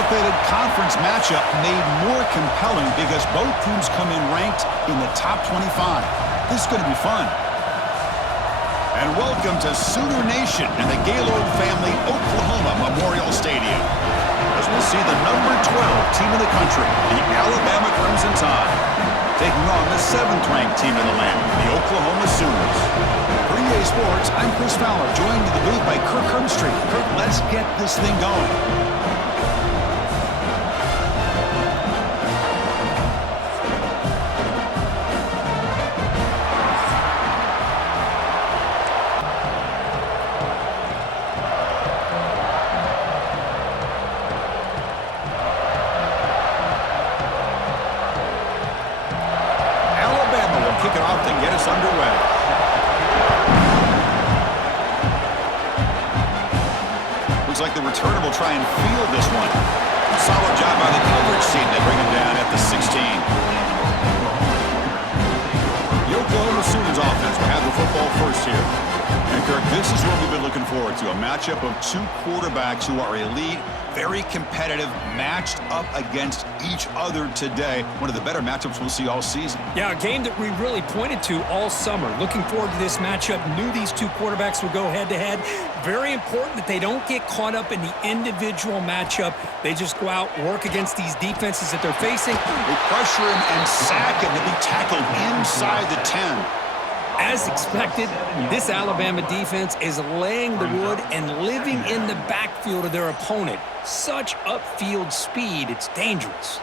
anticipated conference matchup made more compelling because both teams come in ranked in the top 25. This is going to be fun. And welcome to Sooner Nation and the Gaylord Family Oklahoma Memorial Stadium, as we'll see the number 12 team in the country, the Alabama Crimson Tide, taking on the 7th-ranked team in the land, the Oklahoma Sooners. For EA Sports, I'm Chris Fowler, joined in the booth by Kirk Hermstreet. Kirk, let's get this thing going. Kick it off to get us underway. Looks like the returner will try and field this one. Solid job by the coverage team. They bring him down at the 16. The Oklahoma Sooners offense will have the football first here. And Kirk, this is what we've been looking forward to, a matchup of two quarterbacks who are elite, very competitive, matched up against each other today. One of the better matchups we'll see all season. Yeah, a game that we really pointed to all summer. Looking forward to this matchup. Knew these two quarterbacks would go head-to-head. Very important that they don't get caught up in the individual matchup. They just go out, work against these defenses that they're facing. They pressure him and sack him to be tackled inside the 10. As expected, this Alabama defense is laying the wood and living in the backfield of their opponent. Such upfield speed, it's dangerous.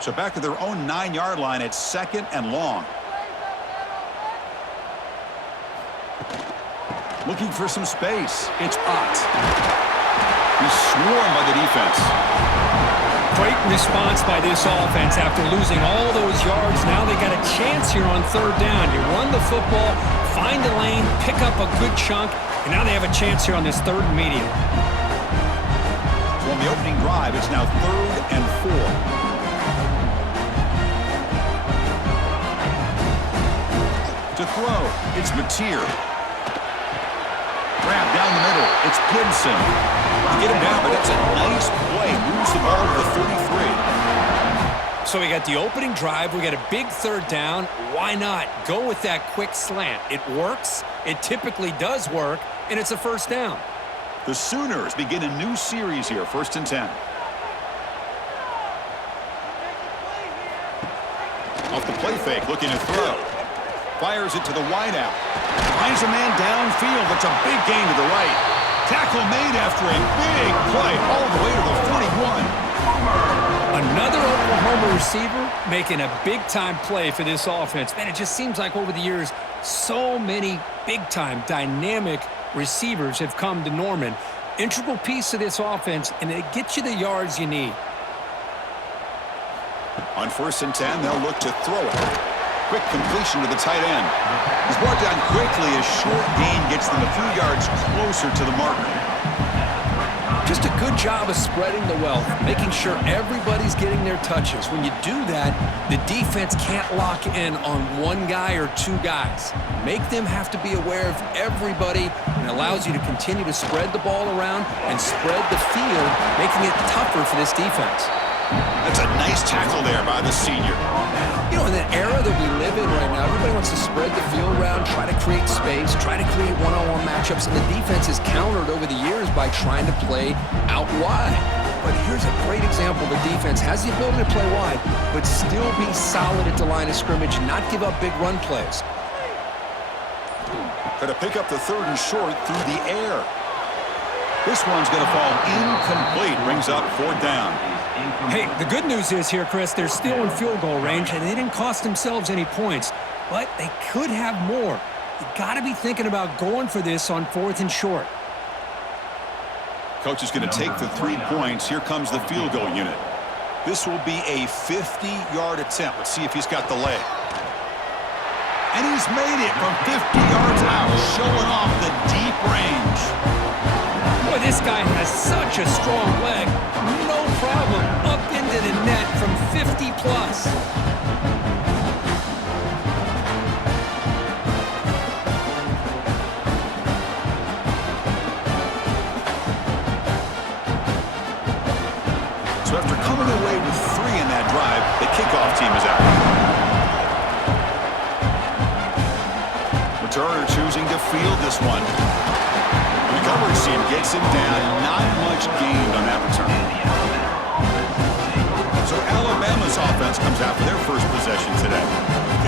So back to their own 9-yard line at 2nd and long. Looking for some space. It's Ott. He's swarmed by the defense. Great response by this offense after losing all those yards. Now they got a chance here on 3rd down. You run the football, find the lane, pick up a good chunk, and now they have a chance here on this 3rd and medium. So on the opening drive, it's now 3rd and 4. To throw, it's Mateer. Grab down the middle. It's Gibson. You get him down, but it's a nice play. Moves the ball to the 33. So we got the opening drive. We got a big 3rd down. Why not go with that quick slant? It works. It typically does work, and it's a 1st down. The Sooners begin a new series here, 1st and 10. Off the play fake, looking to throw. Fires it to the wideout. Finds a man downfield. It's a big gain to the right. Tackle made after a big play all the way to the 41. Another Oklahoma receiver making a big-time play for this offense. Man, it just seems like over the years, so many big-time, dynamic receivers have come to Norman. Integral piece of this offense, and it gets you the yards you need. On 1st and 10, they'll look to throw it. Quick completion to the tight end. He's brought down quickly. A short gain gets them a few yards closer to the marker. Just a good job of spreading the wealth, making sure everybody's getting their touches. When you do that, the defense can't lock in on one guy or two guys. Make them have to be aware of everybody, and allows you to continue to spread the ball around and spread the field, making it tougher for this defense. That's a nice tackle there by the senior. You know, in the era that we live in right now, everybody wants to spread the field around, try to create space, try to create one-on-one matchups, and the defense is countered over the years by trying to play out wide. But here's a great example. The defense has the ability to play wide, but still be solid at the line of scrimmage, not give up big run plays. Got to pick up the 3rd and short through the air. This one's going to fall incomplete. Brings up 4th down. Hey, the good news is here, Chris, they're still in field goal range, and they didn't cost themselves any points, but they could have more. You got to be thinking about going for this on 4th and short. Coach is going to take the 3 points. Here comes the field goal unit. This will be a 50-yard attempt. Let's see if he's got the leg. And he's made it from 50 yards out, showing off the deep range. Boy, this guy has such a strong leg. No problem. Up into the net from 50 plus. team is out. Returner choosing to field this one. The coverage team gets him down. Not much gained on that return. So Alabama's offense comes out for their first possession today.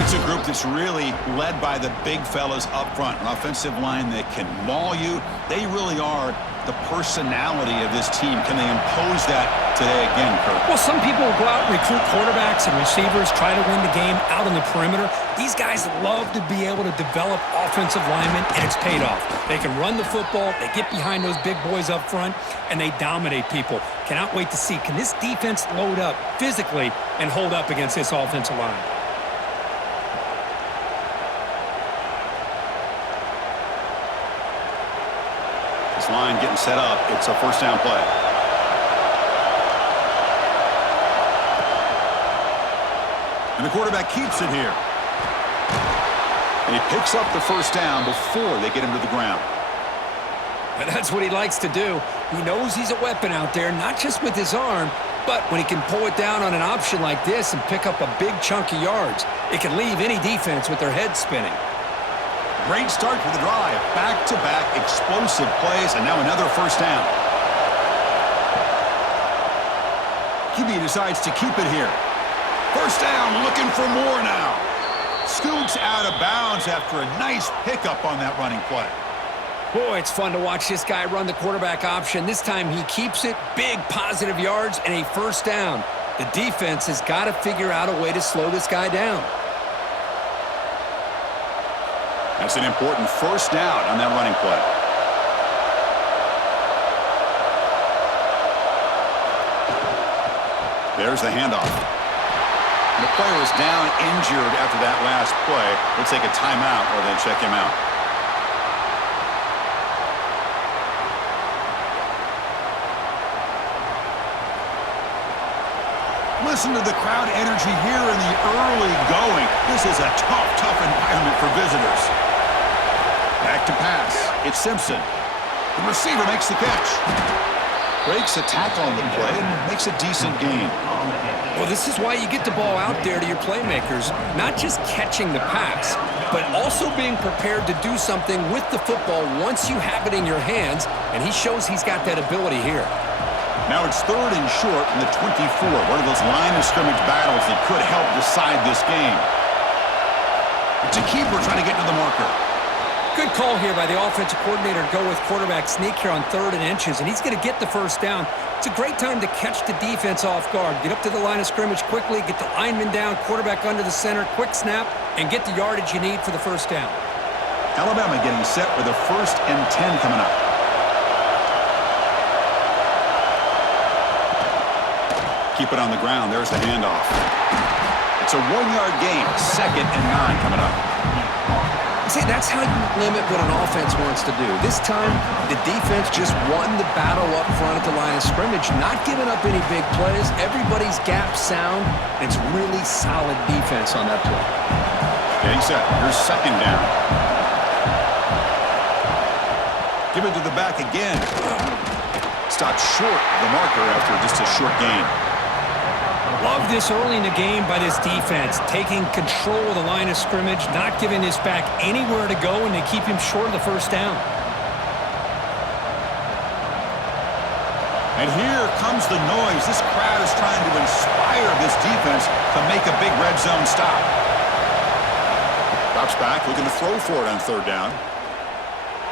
It's a group that's really led by the big fellas up front. An offensive line that can maul you. They really are the personality of this team. Can they impose that today again, Kurt? Well, some people will go out and recruit quarterbacks and receivers, try to win the game out on the perimeter. These guys love to be able to develop offensive linemen, and it's paid off. They can run the football, they get behind those big boys up front, and they dominate people. Cannot wait to see, can this defense load up physically and hold up against this offensive line? This line getting set up. It's a first down play. And the quarterback keeps it here. And he picks up the first down before they get him to the ground. And that's what he likes to do. He knows he's a weapon out there, not just with his arm, but when he can pull it down on an option like this and pick up a big chunk of yards, it can leave any defense with their head spinning. Great start to the drive. Back-to-back explosive plays, and now another first down. QB decides to keep it here. First down, looking for more now. Scoots out of bounds after a nice pickup on that running play. Boy, it's fun to watch this guy run the quarterback option. This time he keeps it, big positive yards, and a first down. The defense has got to figure out a way to slow this guy down. That's an important first down on that running play. There's the handoff. And the player is down injured after that last play. We'll take a timeout or then check him out. Listen to the crowd energy here in the early going. This is a tough environment for visitors. Back to pass. It's Simpson. The receiver makes the catch. Breaks a tackle on the play and makes a decent gain. Well, this is why you get the ball out there to your playmakers. Not just catching the pass, but also being prepared to do something with the football once you have it in your hands, and he shows he's got that ability here. Now it's third and short in the 24. One of those line of scrimmage battles that could help decide this game. It's a keeper trying to get to the marker. Good call here by the offensive coordinator to go with quarterback sneak here on 3rd and inches, and he's going to get the first down. It's a great time to catch the defense off guard. Get up to the line of scrimmage quickly, get the lineman down, quarterback under the center, quick snap, and get the yardage you need for the first down. Alabama getting set with a 1st and 10 coming up. Keep it on the ground. There's the handoff. It's a 1-yard gain. 2nd and 9 coming up. See, that's how you limit what an offense wants to do. This time, the defense just won the battle up front at the line of scrimmage, not giving up any big plays. Everybody's gap sound, and it's really solid defense on that play. Getting set. Here's 2nd down. Give it to the back again. Stopped short of the marker after just a short gain. Love this early in the game by this defense, taking control of the line of scrimmage, not giving this back anywhere to go, and they keep him short of the first down. And here comes the noise. This crowd is trying to inspire this defense to make a big red zone stop. Drops back, looking to throw for it on 3rd down.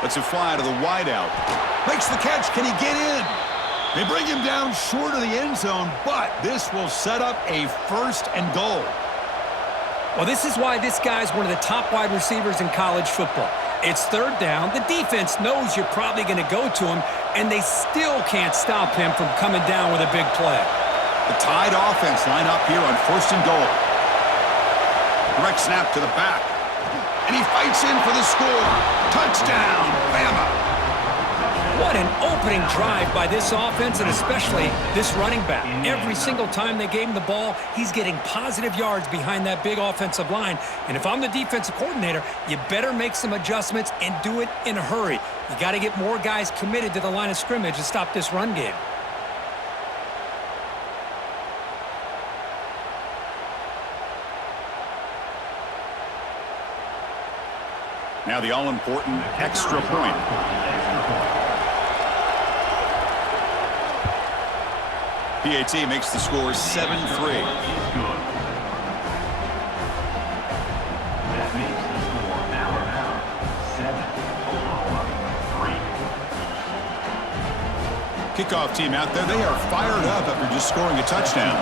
Lets it fly to the wideout. Makes the catch. Can he get in? They bring him down short of the end zone, but this will set up a 1st and goal. Well, this is why this guy's one of the top wide receivers in college football. It's 3rd down. The defense knows you're probably going to go to him, and they still can't stop him from coming down with a big play. The Tide offense line up here on 1st and goal. Direct snap to the back. And he fights in for the score. Touchdown, Bama. What an opening drive by this offense, and especially this running back. Every single time they gave him the ball, he's getting positive yards behind that big offensive line. And if I'm the defensive coordinator, you better make some adjustments and do it in a hurry. You got to get more guys committed to the line of scrimmage to stop this run game. Now the all-important extra point. PAT makes the score 7-3. Kickoff team out there, they are fired up after just scoring a touchdown.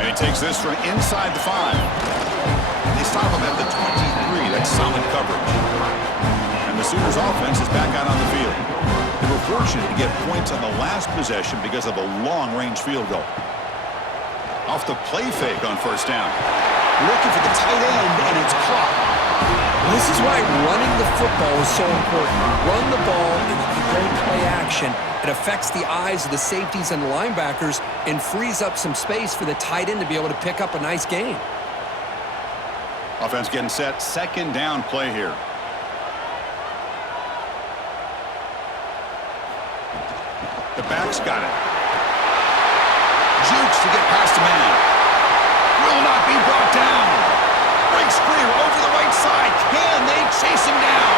And he takes this from inside the 5. They stop him at the 23. That's solid coverage. And the Sooners offense is back out on the field. They were fortunate to get points on the last possession because of a long-range field goal. Off the play fake on first down. Looking for the tight end, and it's caught. This is why running the football is so important. Run the ball and you don't play action. It affects the eyes of the safeties and linebackers and frees up some space for the tight end to be able to pick up a nice gain. Offense getting set. Second down play here. The back's got it. Jukes to get past a man. Will not be brought down. Breaks free over the right side. Can they chase him down?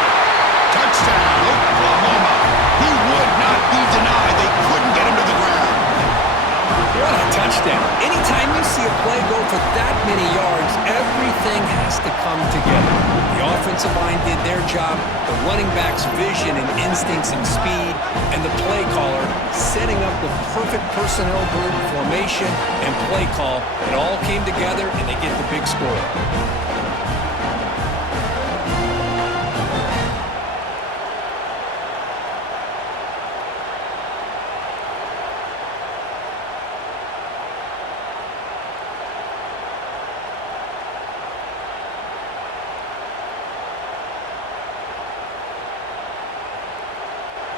Touchdown, Oklahoma. He would not be denied. They couldn't get him to the ground. What a touchdown. Anytime you see a play go for that many yards, everything has to come together. The offensive line did their job, the running back's vision and instincts and speed, and the play caller setting up the perfect personnel group, formation, and play call. It all came together, and they get the big score.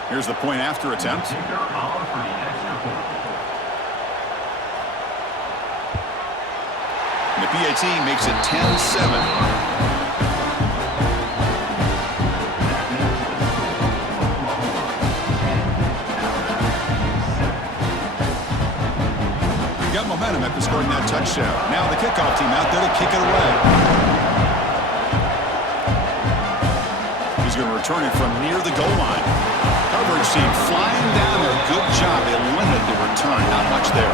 Here's the point after attempt. The PAT makes it 10-7. Got momentum after scoring that touchdown. Now the kickoff team out there to kick it away. He's going to return it from near the goal line. Coverage team flying down there. Good job. They limit the return. Not much there.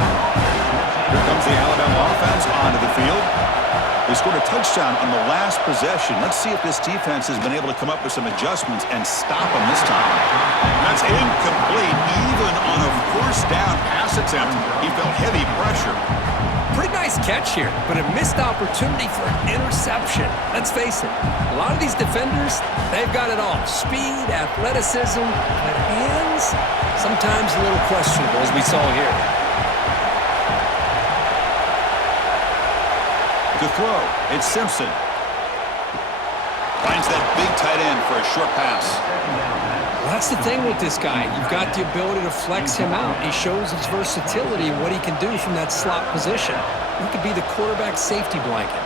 Here comes the Alabama offense onto the field. They scored a touchdown on the last possession. Let's see if this defense has been able to come up with some adjustments and stop them this time. That's incomplete. Even on a first down pass attempt, he felt heavy pressure. Pretty nice catch here, but a missed opportunity for an interception. Let's face it, a lot of these defenders, they've got it all. Speed, athleticism, but hands, sometimes a little questionable, as we saw here. To throw, it's Simpson. Finds that big tight end for a short pass. Well, that's the thing with this guy. You've got the ability to flex him out. He shows his versatility and what he can do from that slot position. He could be the quarterback safety blanket.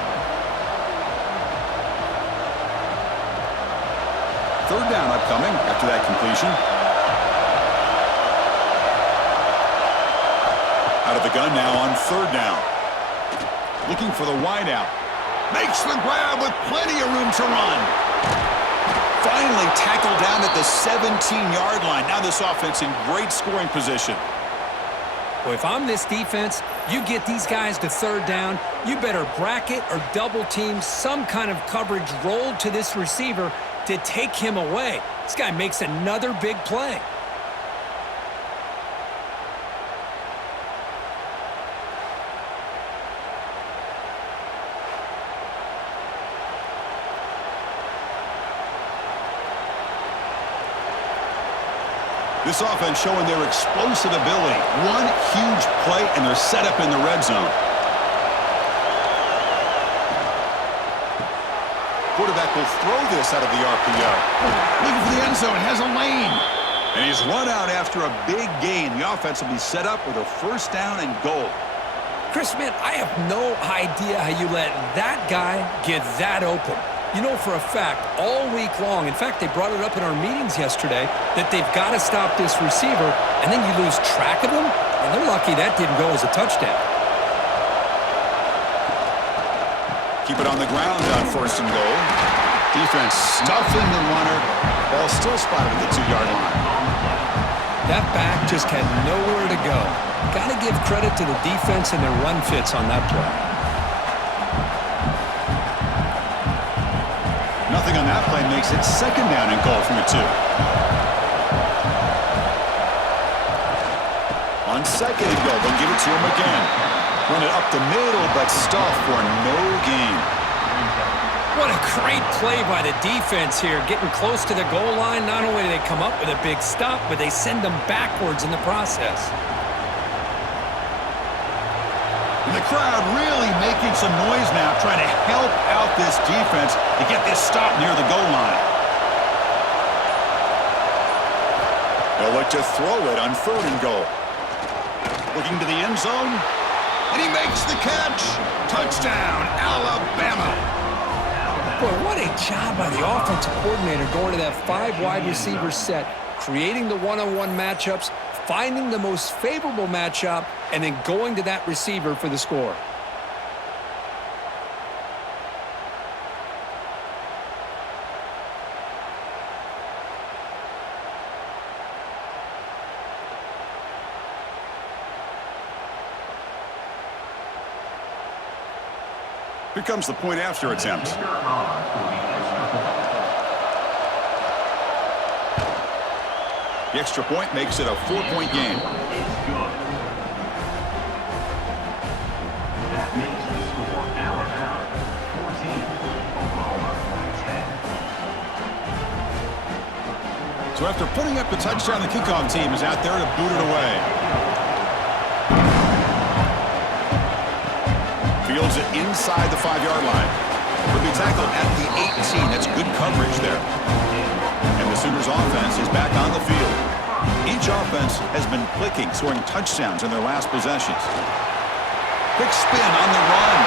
Third down upcoming after that completion. Out of the gun now on third down. Looking for the wideout. Makes the grab with plenty of room to run. Finally tackled down at the 17-yard line. Now this offense in great scoring position. Well, if I'm this defense, you get these guys to third down, you better bracket or double team some kind of coverage rolled to this receiver to take him away. This guy makes another big play. This offense showing their explosive ability. One huge play, and they're set up in the red zone. Quarterback will throw this out of the RPO. Looking for the end zone, has a lane. And he's run out after a big gain. The offense will be set up with a first down and goal. Chris, man, I have no idea how you let that guy get that open. You know for a fact, all week long, in fact, they brought it up in our meetings yesterday, that they've got to stop this receiver, and then you lose track of him, and they're lucky that didn't go as a touchdown. Keep it on the ground on 1st and goal. Defense stuffing the runner. Ball still spotted at the 2-yard line. That back just had nowhere to go. Got to give credit to the defense and their run fits on that play. Nothing on that play makes it 2nd down and goal from the 2. On 2nd and goal, they'll give it to him again. Run it up the middle, but stuff for no gain. What a great play by the defense here. Getting close to the goal line, not only do they come up with a big stop, but they send them backwards in the process. And the crowd really making some noise now, trying to help out this defense to get this stop near the goal line. They'll look to throw it on 3rd and goal. Looking to the end zone, and he makes the catch. Touchdown, Alabama. Boy, what a job by the offensive coordinator going to that 5 wide receiver set, creating the one-on-one matchups, finding the most favorable matchup, and then going to that receiver for the score. Here comes the point after attempt. The extra point makes it a 4-point game. So after putting up the touchdown, the kickoff team is out there to boot it away. Fields it inside the 5-yard line. Will be tackled at the 18. That's good coverage there. And the Sooners offense is back on the field. Each offense has been clicking, scoring touchdowns in their last possessions. Quick spin on the run.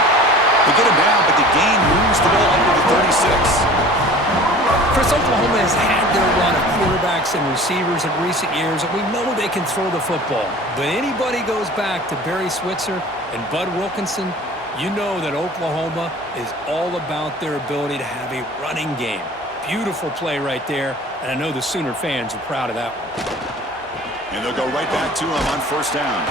They get him down, but the gain moves the ball up to the 36. Chris, Oklahoma has had their run of quarterbacks and receivers in recent years, and we know they can throw the football. But anybody goes back to Barry Switzer and Bud Wilkinson, you know that Oklahoma is all about their ability to have a running game. Beautiful play right there, and I know the Sooner fans are proud of that one. And they'll go right back to him on 1st down.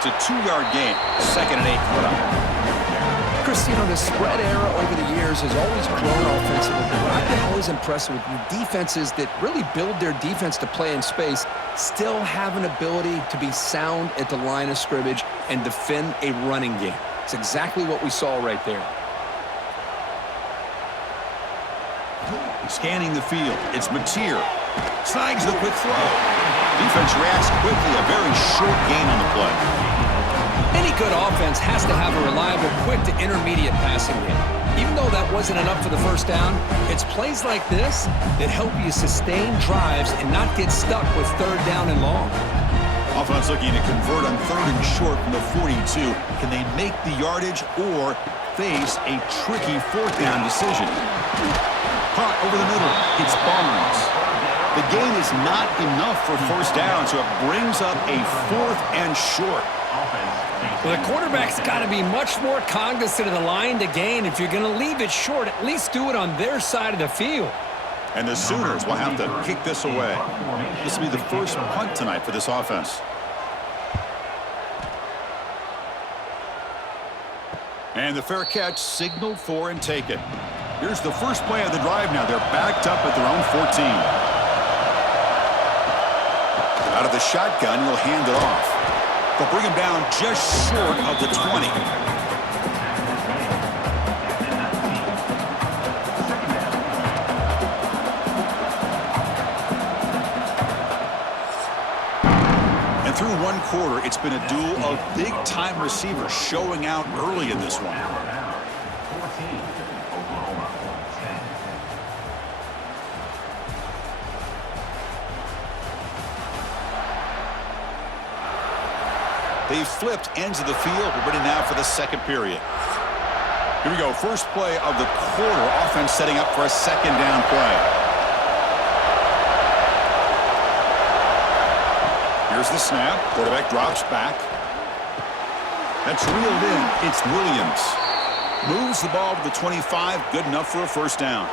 It's a 2-yard gain, 2nd and 8 put up. Chris, you know, the spread era over the years has always grown offensively. What I've been always impressed with defenses that really build their defense to play in space still have an ability to be sound at the line of scrimmage and defend a running game. It's exactly what we saw right there. Scanning the field, it's Mateer. Snags the quick throw. Defense reacts quickly, a very short gain on the play. Any good offense has to have a reliable, quick to intermediate passing game. Even though that wasn't enough for the 1st down, it's plays like this that help you sustain drives and not get stuck with 3rd down and long. Offense looking to convert on 3rd and short from the 42. Can they make the yardage or face a tricky 4th down decision? Caught over the middle. It's Barnes. The gain is not enough for 1st down, so it brings up a 4th and short. Well, the quarterback's got to be much more cognizant of the line to gain. If you're going to leave it short, at least do it on their side of the field. And the Sooners will have to kick this away. This will be the first punt tonight for this offense. And the fair catch signaled for and taken. Here's the first play of the drive now. They're backed up at their own 14. Out of the shotgun, he'll hand it off. They'll bring him down just short of the 20. And through 1 quarter, it's been a duel of big-time receivers showing out early in this one. They flipped ends of the field. We're ready now for the 2nd period. Here we go. First play of the quarter. Offense setting up for a 2nd down play. Here's the snap. Quarterback drops back. That's reeled in. It's Williams. Moves the ball to the 25, good enough for a first down.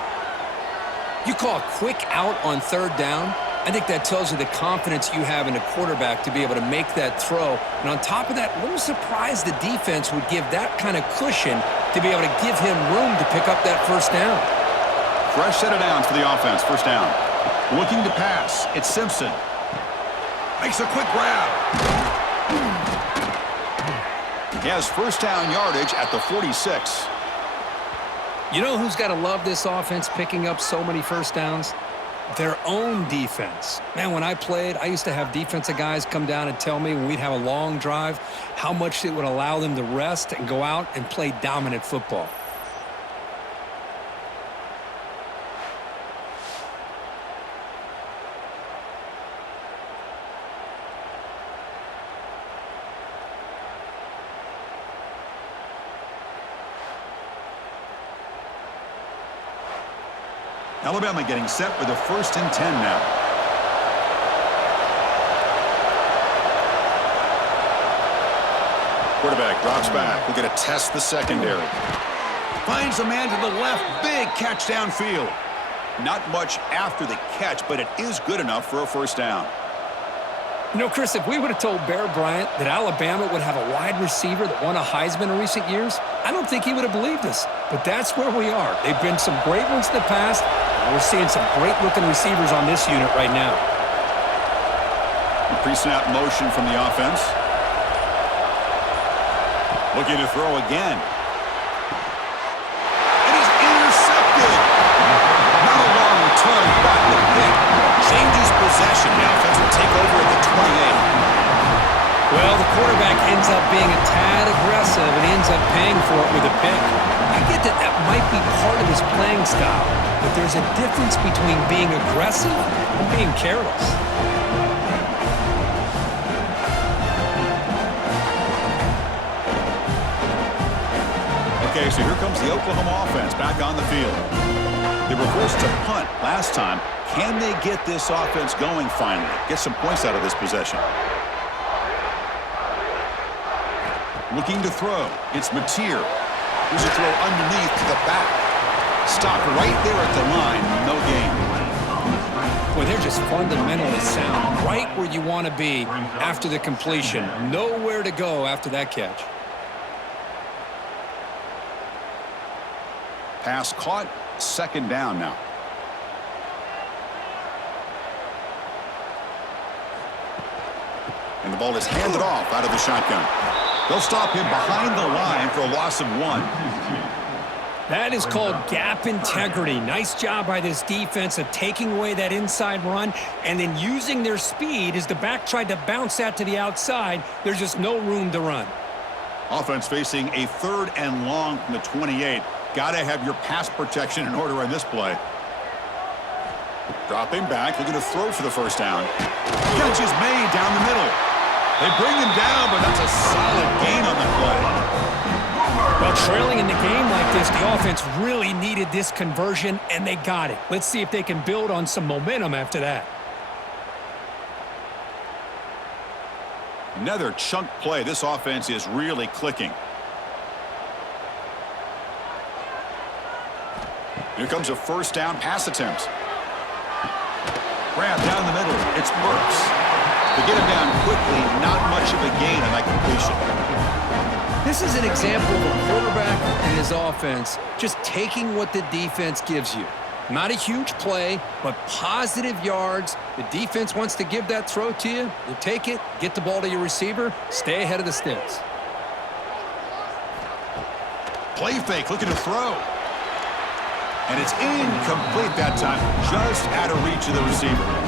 You call a quick out on third down. I think that tells you the confidence you have in a quarterback to be able to make that throw. And on top of that, a little surprised the defense would give that kind of cushion to be able to give him room to pick up that first down. Fresh set of downs for the offense. First down. Looking to pass. It's Simpson. Makes a quick grab. He has first down yardage at the 46. You know who's got to love this offense picking up so many first downs? Their own defense. Man, when I played, I used to have defensive guys come down and tell me when we'd have a long drive how much it would allow them to rest and go out and play dominant football. Alabama getting set with a 1st and 10 now. Quarterback drops back. We're going to test the secondary. Finds a man to the left. Big catch downfield. Not much after the catch, but it is good enough for a first down. You know, Chris, if we would have told Bear Bryant that Alabama would have a wide receiver that won a Heisman in recent years, I don't think he would have believed us. But that's where we are. They've been some great ones in the past, and we're seeing some great-looking receivers on this unit right now. Pre-snap motion from the offense. Looking to throw again. And he's intercepted. Not a long return, but the pick changes possession. The offense will take over at the 28. Well, the quarterback ends up being a tad aggressive and ends up paying for it with a pick. I get that that might be part of his playing style, but there's a difference between being aggressive and being careless. Okay, so here comes the Oklahoma offense back on the field. They were forced to punt last time. Can they get this offense going finally? Get some points out of this possession. Looking to throw. It's Mateer. Here's a throw underneath to the back. Stop right there at the line. No gain. Boy, they're just fundamentally sound. Right where you want to be after the completion. Nowhere to go after that catch. Pass caught. 2nd down now. And the ball is handed off out of the shotgun. They'll stop him behind the line for a loss of 1. That is called gap integrity. Nice job by this defense of taking away that inside run and then using their speed as the back tried to bounce that to the outside. There's just no room to run. Offense facing a 3rd and long from the 28. Got to have your pass protection in order on this play. Dropping back, looking to throw for the first down. Catch is made down the middle. They bring him down, but that's a solid gain on the play. Well, trailing in the game like this, the offense really needed this conversion, and they got it. Let's see if they can build on some momentum after that. Another chunk play. This offense is really clicking. Here comes a first down pass attempt. Grab down the middle. It's Burks. To get him down quickly, not much of a gain on that completion. This is an example of a quarterback and his offense just taking what the defense gives you. Not a huge play, but positive yards. The defense wants to give that throw to you. You take it, get the ball to your receiver, stay ahead of the sticks. Play fake, looking to throw. And it's incomplete that time, just out of reach of the receiver.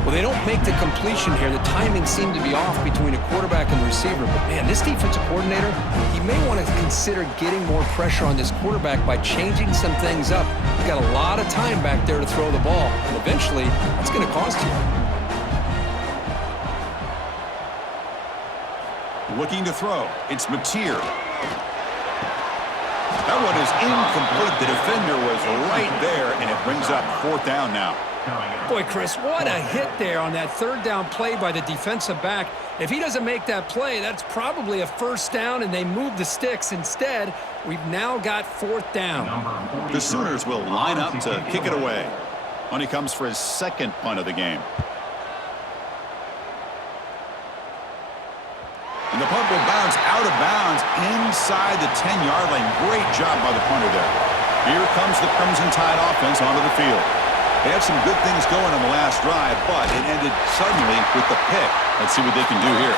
Well, they don't make the completion here. The timing seemed to be off between a quarterback and the receiver. But, man, this defensive coordinator, he may want to consider getting more pressure on this quarterback by changing some things up. He's got a lot of time back there to throw the ball. And eventually, that's going to cost you. Looking to throw. It's Mateer. That one is incomplete. The defender was right there, and it brings up 4th down now. Boy, Chris, what a hit there on that third down play by the defensive back. If he doesn't make that play, that's probably a first down, and they move the sticks. Instead, we've now got fourth down. The Sooners will line up to kick it away. On he comes for his second punt of the game. And the punt will bounce out of bounds inside the 10-yard line. Great job by the punter there. Here comes the Crimson Tide offense onto the field. They had some good things going on the last drive, but it ended suddenly with the pick. Let's see what they can do here.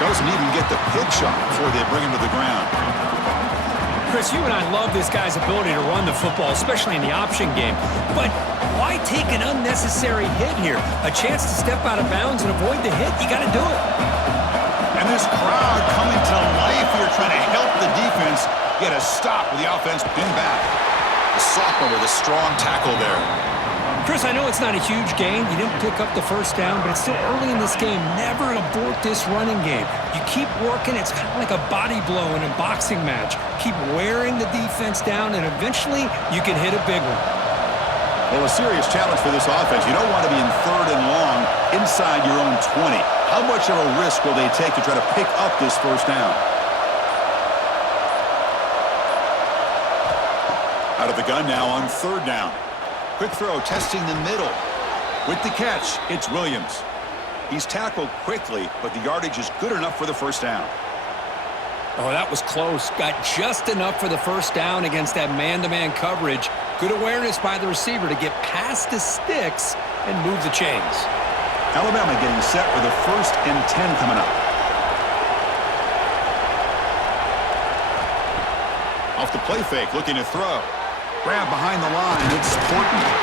Doesn't even get the pick shot before they bring him to the ground. Chris, you and I love this guy's ability to run the football, especially in the option game. But why take an unnecessary hit here? A chance to step out of bounds and avoid the hit, you got to do it. And this crowd coming to life here, trying to help the defense get a stop with the offense pinned back. The sophomore with a strong tackle there. Chris, I know it's not a huge gain. You didn't pick up the first down, but it's still early in this game. Never abort this running game. You keep working. It's kind of like a body blow in a boxing match. Keep wearing the defense down, and eventually you can hit a big one. Well, a serious challenge for this offense. You don't want to be in third and long inside your own 20. How much of a risk will they take to try to pick up this first down? Out of the gun now on third down. Quick throw, testing the middle. With the catch, it's Williams. He's tackled quickly, but the yardage is good enough for the first down. Oh, that was close. Got just enough for the first down against that man-to-man coverage. Good awareness by the receiver to get past the sticks and move the chains. Alabama getting set for the 1st and 10 coming up. Off the play fake, looking to throw. Grab behind the line, it's Portman.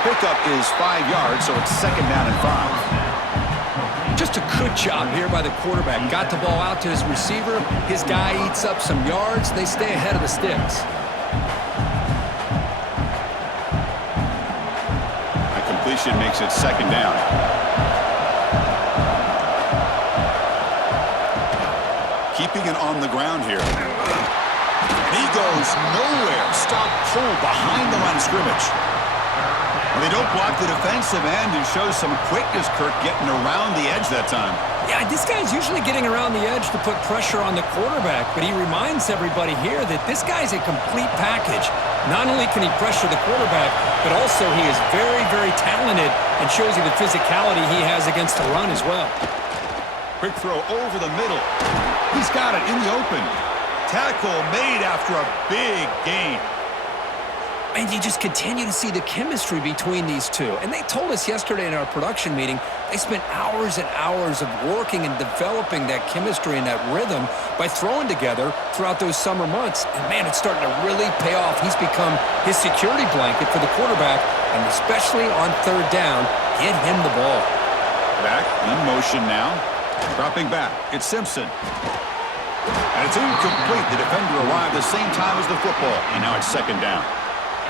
Pickup is 5 yards, so it's 2nd down and 5. Just a good job here by the quarterback. Got the ball out to his receiver. His guy eats up some yards. They stay ahead of the sticks. A completion makes it 2nd down. Keeping it on the ground here. And he goes nowhere. Stop pull behind the line of scrimmage. Well, they don't block the defensive end and shows some quickness, Kirk, getting around the edge that time. Yeah, this guy's usually getting around the edge to put pressure on the quarterback, but he reminds everybody here that this guy's a complete package. Not only can he pressure the quarterback, but also he is very, very talented and shows you the physicality he has against the run as well. Quick throw over the middle. He's got it in the open. Tackle made after a big gain. And you just continue to see the chemistry between these two. And they told us yesterday in our production meeting, they spent hours and hours of working and developing that chemistry and that rhythm by throwing together throughout those summer months. And, man, it's starting to really pay off. He's become his security blanket for the quarterback, and especially on third down, get him the ball. Back in motion now. Dropping back. It's Simpson. And it's incomplete. The defender arrived the same time as the football. And now it's 2nd down.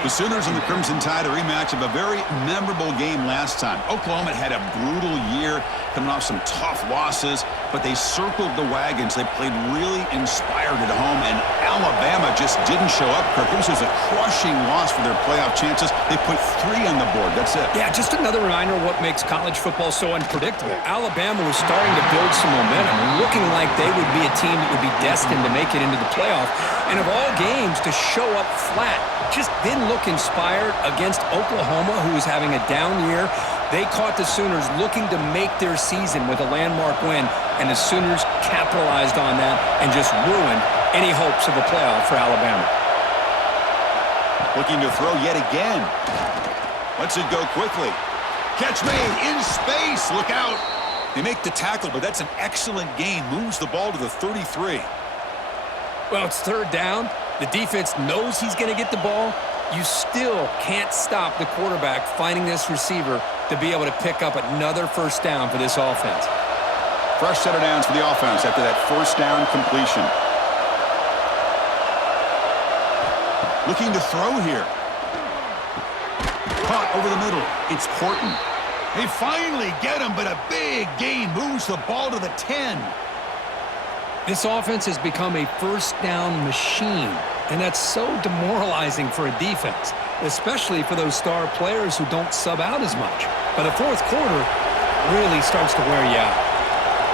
The Sooners and the Crimson Tide, a rematch of a very memorable game last time. Oklahoma had a brutal year, coming off some tough losses, but they circled the wagons. They played really inspired at home, and Alabama just didn't show up. Kirk, this was a crushing loss for their playoff chances. They put 3 on the board. That's it. Yeah, just another reminder of what makes college football so unpredictable. Alabama was starting to build some momentum, looking like they would be a team that would be destined to make it into the playoff. And of all games, to show up flat, just didn't look inspired against Oklahoma, who was having a down year. They caught the Sooners looking to make their season with a landmark win, and the Sooners capitalized on that and just ruined any hopes of a playoff for Alabama. Looking to throw yet again. Lets it go quickly. Catch made in space. Look out. They make the tackle, but that's an excellent gain. Moves the ball to the 33. Well, it's third down. The defense knows he's going to get the ball. You still can't stop the quarterback finding this receiver to be able to pick up another first down for this offense. Fresh set of downs for the offense after that first down completion. Looking to throw here. Caught over the middle. It's Portman. They finally get him, but a big gain moves the ball to the 10. This offense has become a first down machine, and that's so demoralizing for a defense. especially for those star players who don't sub out as much. But the fourth quarter really starts to wear you out.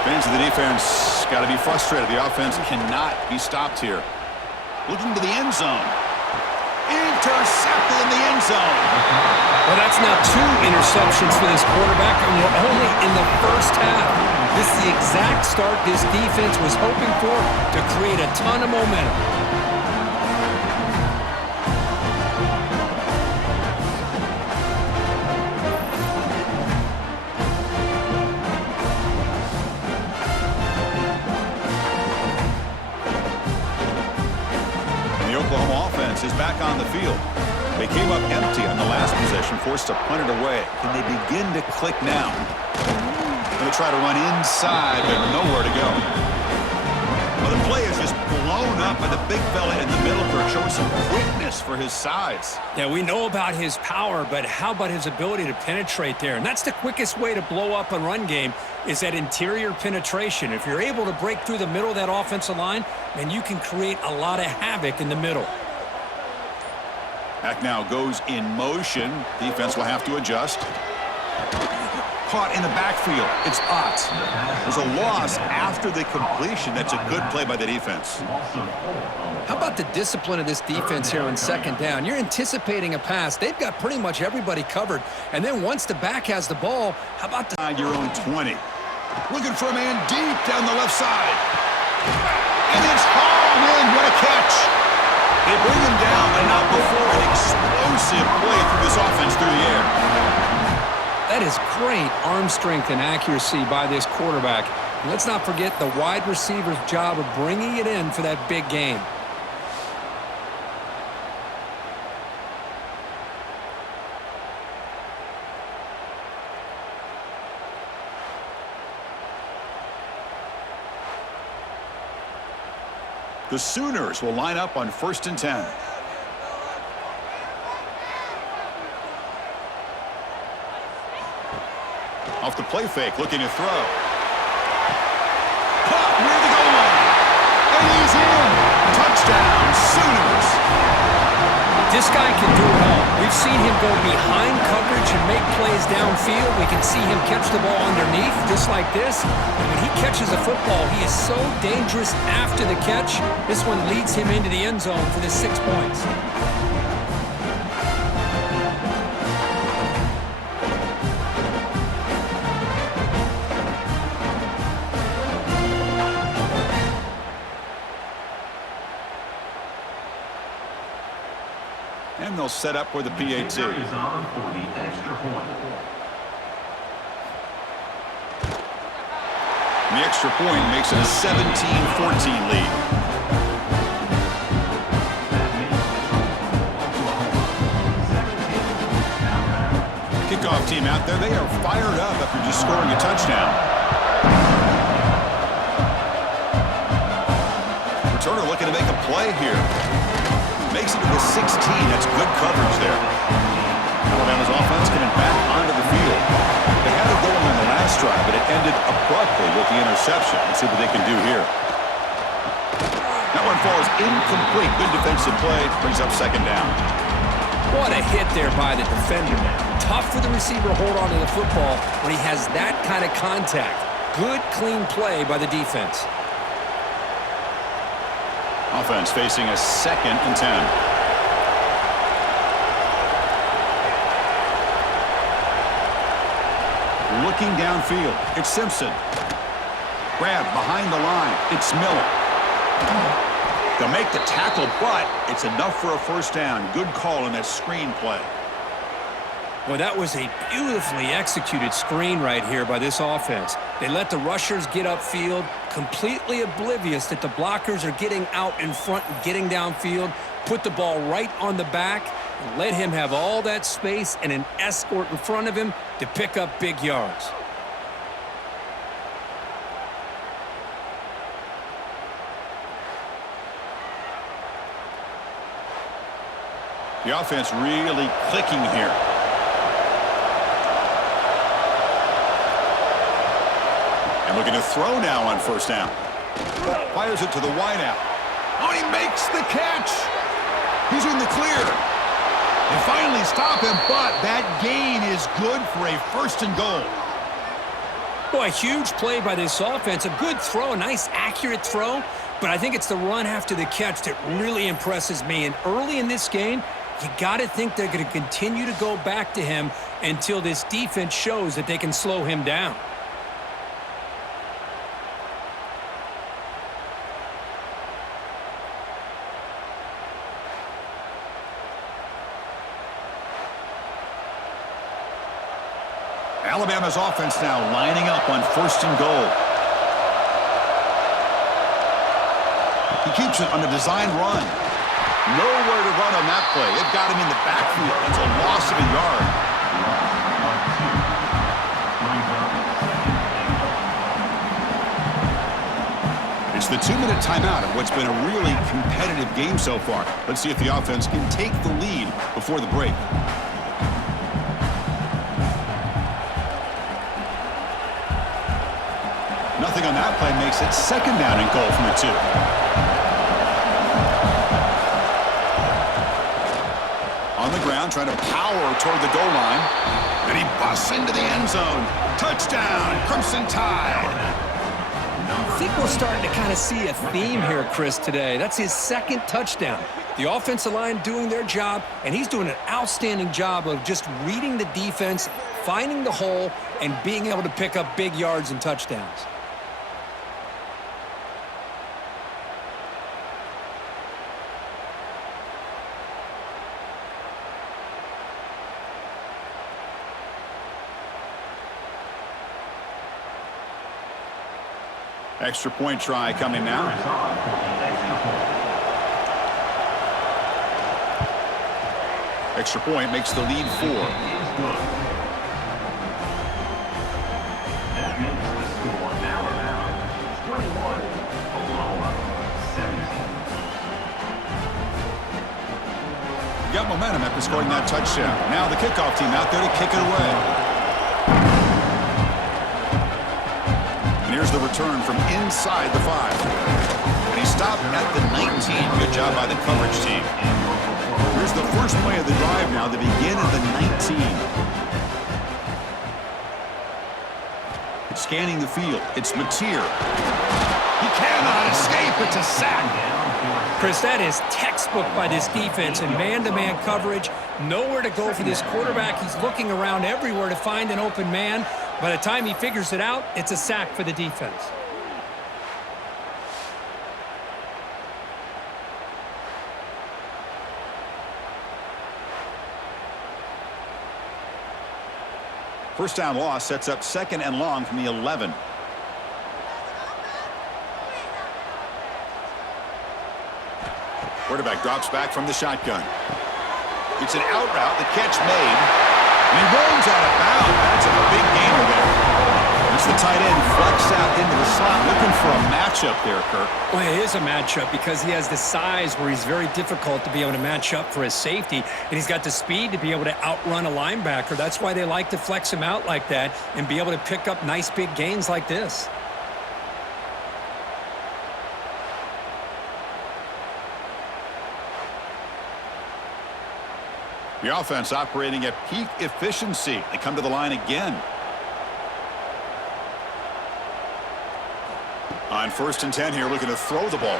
Fans of the defense got to be frustrated. The offense cannot be stopped here. Looking to the end zone. Intercepted in the end zone. Well, that's now 2 interceptions for this quarterback, and we're only in the first half. This is the exact start this defense was hoping for to create a ton of momentum. Is back on the field. They came up empty on the last possession, forced to punt it away. Can they begin to click now? Going to try to run inside, but nowhere to go. Well, the play is just blown up by the big fella in the middle, showing some quickness for his size. Yeah, we know about his power, but how about his ability to penetrate there? And that's the quickest way to blow up a run game, is that interior penetration. If you're able to break through the middle of that offensive line, then you can create a lot of havoc in the middle. Back now goes in motion. Defense will have to adjust. Caught in the backfield. It's Ott. There's a loss after the completion. That's a good play by the defense. How about the discipline of this defense here on second down? You're anticipating a pass. They've got pretty much everybody covered. And then once the back has the ball, how about the... Your own 20. Looking for a man deep down the left side. And it's hauled in. What a catch. They bring him down, but not before an explosive play through this offense through the air. That is great arm strength and accuracy by this quarterback. And let's not forget the wide receiver's job of bringing it in for that big game. The Sooners will line up on 1st and 10. Off the play fake, looking to throw. Caught near the goal line. And he's in. Touchdown, Sooners. This guy can do it all. We've seen him go behind coverage and make plays downfield. We can see him catch the ball underneath, just like this. And when he catches a football, he is so dangerous after the catch. This one leads him into the end zone for the 6 points. And they'll set up for the PAT. The extra point makes it a 17-14 lead. Kickoff team out there, they are fired up after just scoring a touchdown. Returner looking to make a play here. Makes it to the 16. That's good coverage there. Alabama's offense coming back onto the field. They had it going on the last drive, but it ended abruptly with the interception. Let's see what they can do here. That one falls incomplete. Good defensive play. Brings up 2nd down. What a hit there by the defender. Tough for the receiver to hold on to the football when he has that kind of contact. Good, clean play by the defense. Offense facing a 2nd and 10. Looking downfield, it's Simpson. Grab behind the line, it's Miller. They'll make the tackle, but it's enough for a 1st down. Good call on that screen play. Well, that was a beautifully executed screen right here by this offense. They let the rushers get upfield, completely oblivious that the blockers are getting out in front and getting downfield, put the ball right on the back, and let him have all that space and an escort in front of him to pick up big yards. The offense really clicking here. And looking to throw now on 1st down. Fires it to the wideout. Oh, he makes the catch. He's in the clear. They finally stop him, but that gain is good for a 1st and goal. Boy, a huge play by this offense. A good throw, a nice accurate throw. But I think it's the run after the catch that really impresses me. And early in this game, you got to think they're going to continue to go back to him until this defense shows that they can slow him down. Alabama's offense now lining up on 1st and goal. He keeps it on a design run. Nowhere to run on that play. They've got him in the backfield. It's a loss of a yard. It's the 2-minute timeout of what's been a really competitive game so far. Let's see if the offense can take the lead before the break. Nothing on that play makes it 2nd down and goal from the 2. On the ground, trying to power toward the goal line. And he busts into the end zone. Touchdown, Crimson Tide. I think we're starting to kind of see a theme here, Chris, today. That's his 2nd touchdown. The offensive line doing their job, and he's doing an outstanding job of just reading the defense, finding the hole, and being able to pick up big yards and touchdowns. Extra point try coming now. Extra point makes the lead 4. Got momentum after scoring that touchdown. Now the kickoff team out there to kick it away. Here's the return from inside the 5. And he stopped at the 19. Good job by the coverage team. Here's the first play of the drive now to begin at the 19. Scanning the field. It's Mateer. He cannot escape. It's a sack. Chris, that is textbook by this defense in man-to-man coverage. Nowhere to go for this quarterback. He's looking around everywhere to find an open man. By the time he figures it out, it's a sack for the defense. First down loss sets up 2nd and long from the 11. Quarterback drops back from the shotgun. It's an out route. The catch made. And he rolls out of bounds. That's a big gainer there. It's the tight end flexed out into the slot, looking for a matchup there, Kirk. Well, it is a matchup because he has the size where he's very difficult to be able to match up for his safety, and he's got the speed to be able to outrun a linebacker. That's why they like to flex him out like that and be able to pick up nice big gains like this. The offense operating at peak efficiency. They come to the line again. On 1st and 10 here, looking to throw the ball.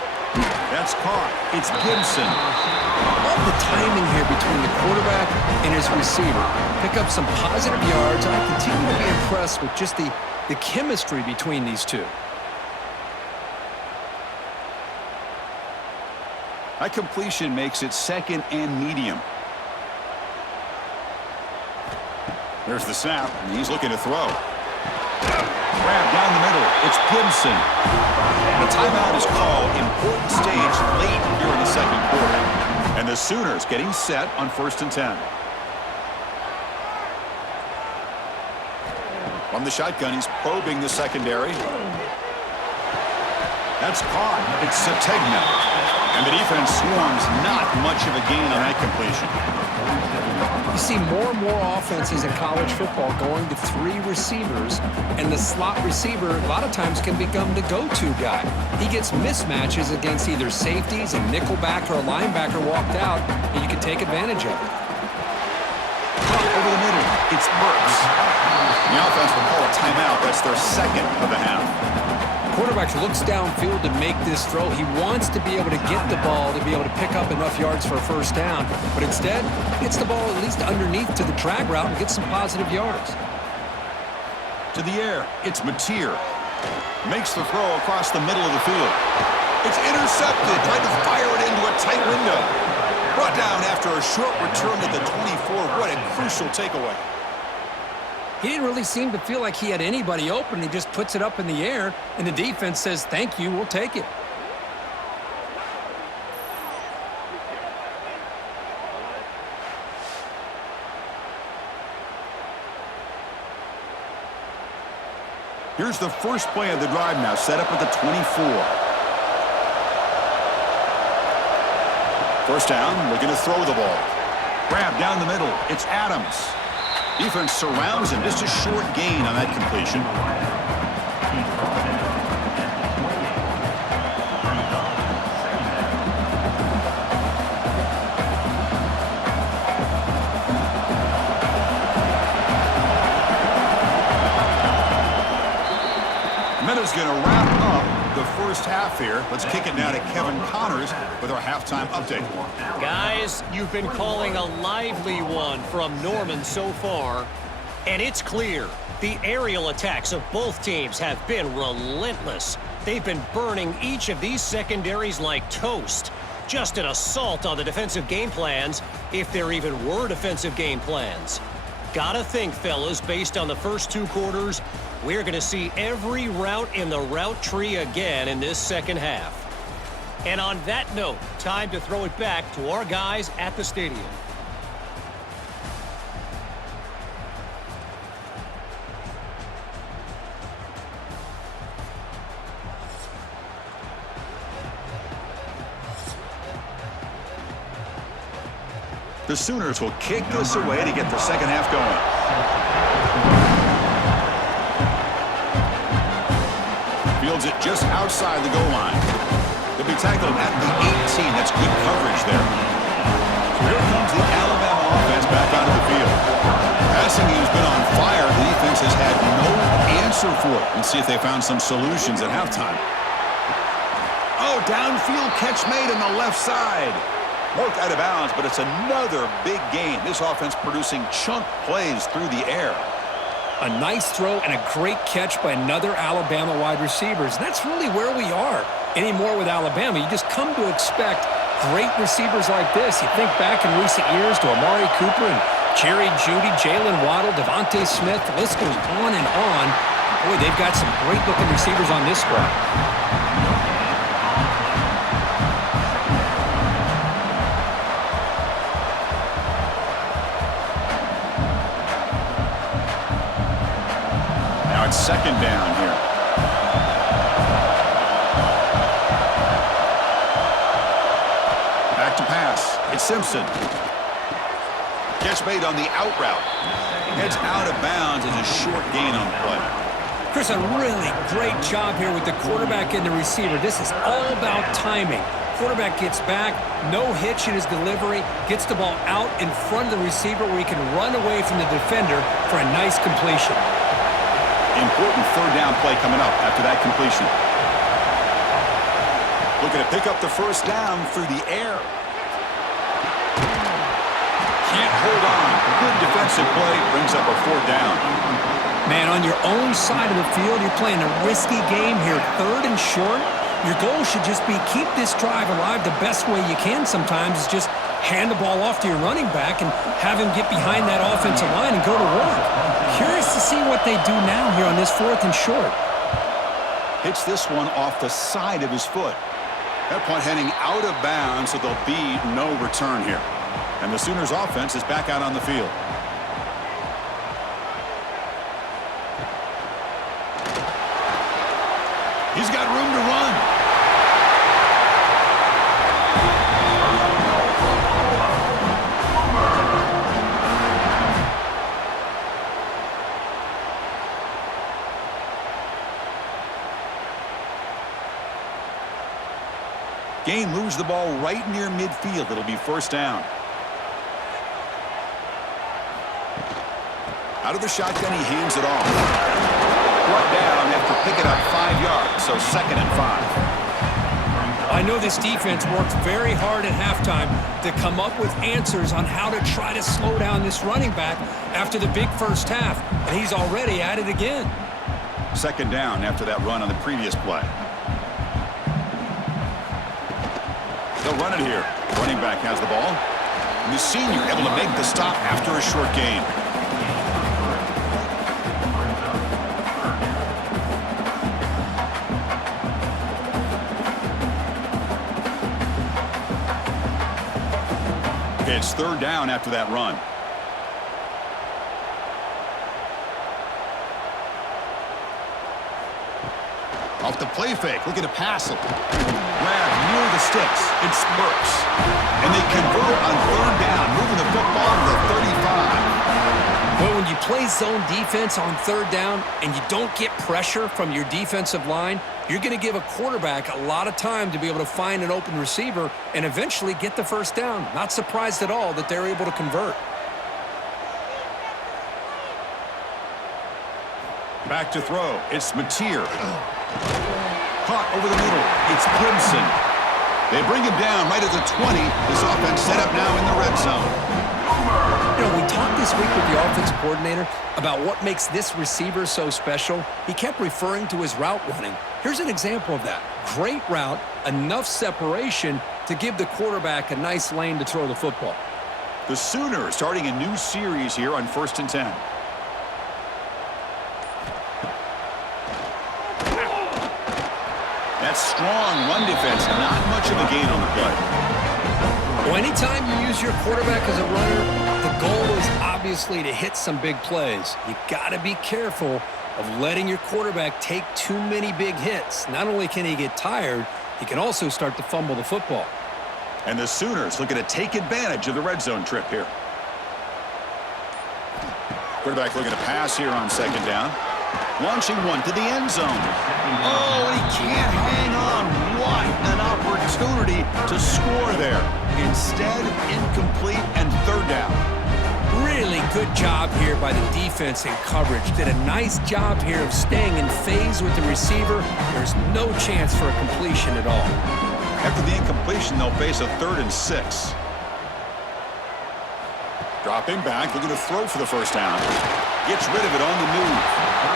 That's caught. It's Gibson. All the timing here between the quarterback and his receiver. Pick up some positive yards, and I continue to be impressed with just the chemistry between these two. That completion makes it 2nd and medium. There's the snap. He's looking to throw. Grab down the middle. It's Gibson. The timeout is called. Important stage late here in the 2nd quarter. And the Sooners getting set on 1st and 10. From the shotgun, he's probing the secondary. That's caught. It's Sategna. And the defense swarms. Not much of a gain on that completion. You see more and more offenses in college football going to 3 receivers, and the slot receiver a lot of times can become the go-to guy. He gets mismatches against either safeties, a nickelback, or a linebacker walked out, and you can take advantage of it. It's Burks. The offense will call a timeout. That's their second of the half. Quarterback looks downfield to make this throw. He wants to be able to get the ball to be able to pick up enough yards for a first down, but instead, he gets the ball at least underneath to the drag route and gets some positive yards. To the air, it's Mateer. Makes the throw across the middle of the field. It's intercepted. Tried to fire it into a tight window. Brought down after a short return at the 24. What a crucial takeaway. He didn't really seem to feel like he had anybody open. He just puts it up in the air, and the defense says, thank you, we'll take it. Here's the first play of the drive now, set up at the 24. First down, looking to throw the ball. Grab down the middle, it's Adams. Defense surrounds him, just a short gain on that completion. Meadows going to wrap up the first half here. Let's kick it now to Kevin Connors with our halftime update. Guys, you've been calling a lively one from Norman so far, and it's clear the aerial attacks of both teams have been relentless. They've been burning each of these secondaries like toast. Just an assault on the defensive game plans, if there even were defensive game plans. Gotta think, fellas, based on the first two quarters, we're going to see every route in the route tree again in this second half. And on that note, time to throw it back to our guys at the stadium. The Sooners will kick this away to get the second half going. Fields it just outside the goal line. They'll be tackled at the 18. That's good coverage there. Here comes the Alabama offense back onto the field. Passing game's been on fire. The defense has had no answer for it. Let's see if they found some solutions at halftime. Oh, downfield catch made on the left side. Marked out of bounds, but it's another big gain. This offense producing chunk plays through the air. A nice throw and a great catch by another Alabama wide receiver. And that's really where we are anymore with Alabama. You just come to expect great receivers like this. You think back in recent years to Amari Cooper and Jerry Jeudy, Jalen Waddle, Devontae Smith. The list goes on and on. Boy, they've got some great-looking receivers on this squad. Second down here. Back to pass. It's Simpson. Catch made on the out route. Heads out of bounds as a short gain on the play. Chris, a really great job here with the quarterback and the receiver. This is all about timing. Quarterback gets back, no hitch in his delivery, gets the ball out in front of the receiver where he can run away from the defender for a nice completion. Important third down play coming up after that completion. Looking to pick up the first down through the air. Can't hold on. Good defensive play. Brings up a fourth down. Man, on your own side of the field, you're playing a risky game here. Third and short. Your goal should just be keep this drive alive the best way you can sometimes is just hand the ball off to your running back and have him get behind that offensive line and go to work. Curious to see what they do now here on this fourth and short. Hits this one off the side of his foot. That punt heading out of bounds, so there'll be no return here. And the Sooners offense is back out on the field. He's got room to run. Gain moves the ball right near midfield. It'll be first down. Out of the shotgun, he hands it off. Brought down after picking up 5 yards, so 2nd and 5. I know this defense worked very hard at halftime to come up with answers on how to try to slow down this running back after the big first half, and he's already at it again. 2nd down after that run on the previous play. They'll run it here. Running back has the ball. And the senior able to make the stop after a short gain. It's 3rd down after that run. Off the play fake, looking to pass it. Grab near the sticks. It spurts. And they convert on 3rd down, moving the football to the 35. But when you play zone defense on 3rd down and you don't get pressure from your defensive line, you're going to give a quarterback a lot of time to be able to find an open receiver and eventually get the 1st down. Not surprised at all that they're able to convert. Back to throw. It's Mateer. Caught over the middle. It's Gibson. They bring him down right at the 20. This offense set up now in the red zone. You know, we talked this week with the offensive coordinator about what makes this receiver so special. He kept referring to his route running. Here's an example of that. Great route, enough separation to give the quarterback a nice lane to throw the football. The Sooners starting a new series here on 1st and 10. That strong run defense, not much of a gain on the play. Well, anytime you use your quarterback as a runner, the goal is obviously to hit some big plays. You got to be careful of letting your quarterback take too many big hits. Not only can he get tired, he can also start to fumble the football. And the Sooners looking to take advantage of the red zone trip here. Quarterback looking to pass here on 2nd down. Launching one to the end zone. Oh, he can't hang on. What an opportunity to score there. Instead, incomplete and 3rd down. Really good job here by the defense in coverage. Did a nice job here of staying in phase with the receiver. There's no chance for a completion at all. After the incompletion, they'll face a 3rd and 6. Dropping back, looking to throw for the 1st down. Gets rid of it on the move.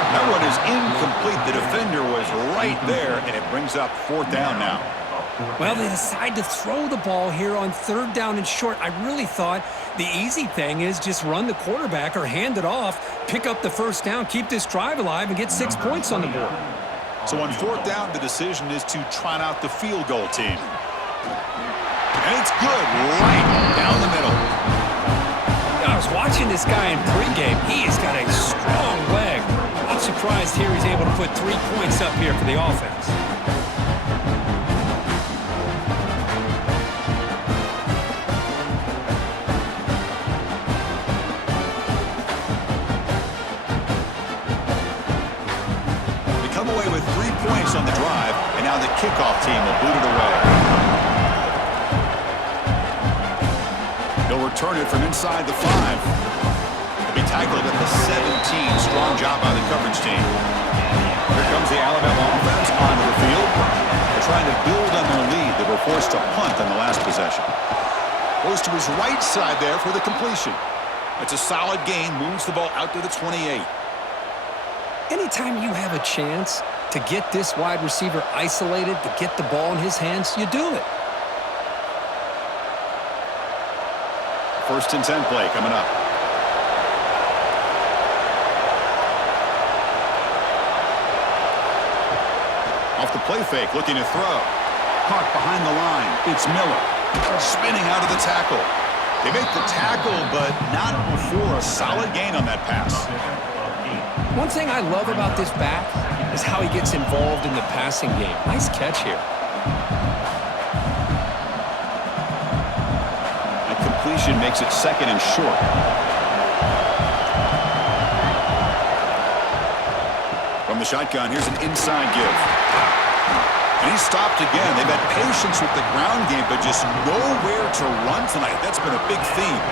That one is incomplete. The defender was right there, and it brings up 4th down now. Well, they decide to throw the ball here on 3rd down and short. I really thought the easy thing is just run the quarterback or hand it off, pick up the 1st down, keep this drive alive, and get 6 points on the board. So on 4th down, the decision is to trot out the field goal team. And it's good, right down the middle. I was watching this guy in pregame. He has got a strong leg. I'm surprised here he's able to put 3 points up here for the offense. They come away with 3 points on the drive, and now the kickoff team will boot it away. They'll return it from inside the 5. They'll be tackled at the 17. Strong job by the coverage team. Here comes the Alabama offense onto the field. They're trying to build on their lead. They were forced to punt on the last possession. Goes to his right side there for the completion. It's a solid gain. Moves the ball out to the 28. Anytime you have a chance to get this wide receiver isolated, to get the ball in his hands, you do it. 1st and 10 play coming up. Off the play fake, looking to throw. Caught behind the line. It's Miller. Spinning out of the tackle. They make the tackle, but not before a solid gain on that pass. One thing I love about this back is how he gets involved in the passing game. Nice catch here. Completion makes it 2nd and short. From the shotgun, here's an inside give. And he's stopped again. They've had patience with the ground game, but just nowhere to run tonight. That's been a big theme.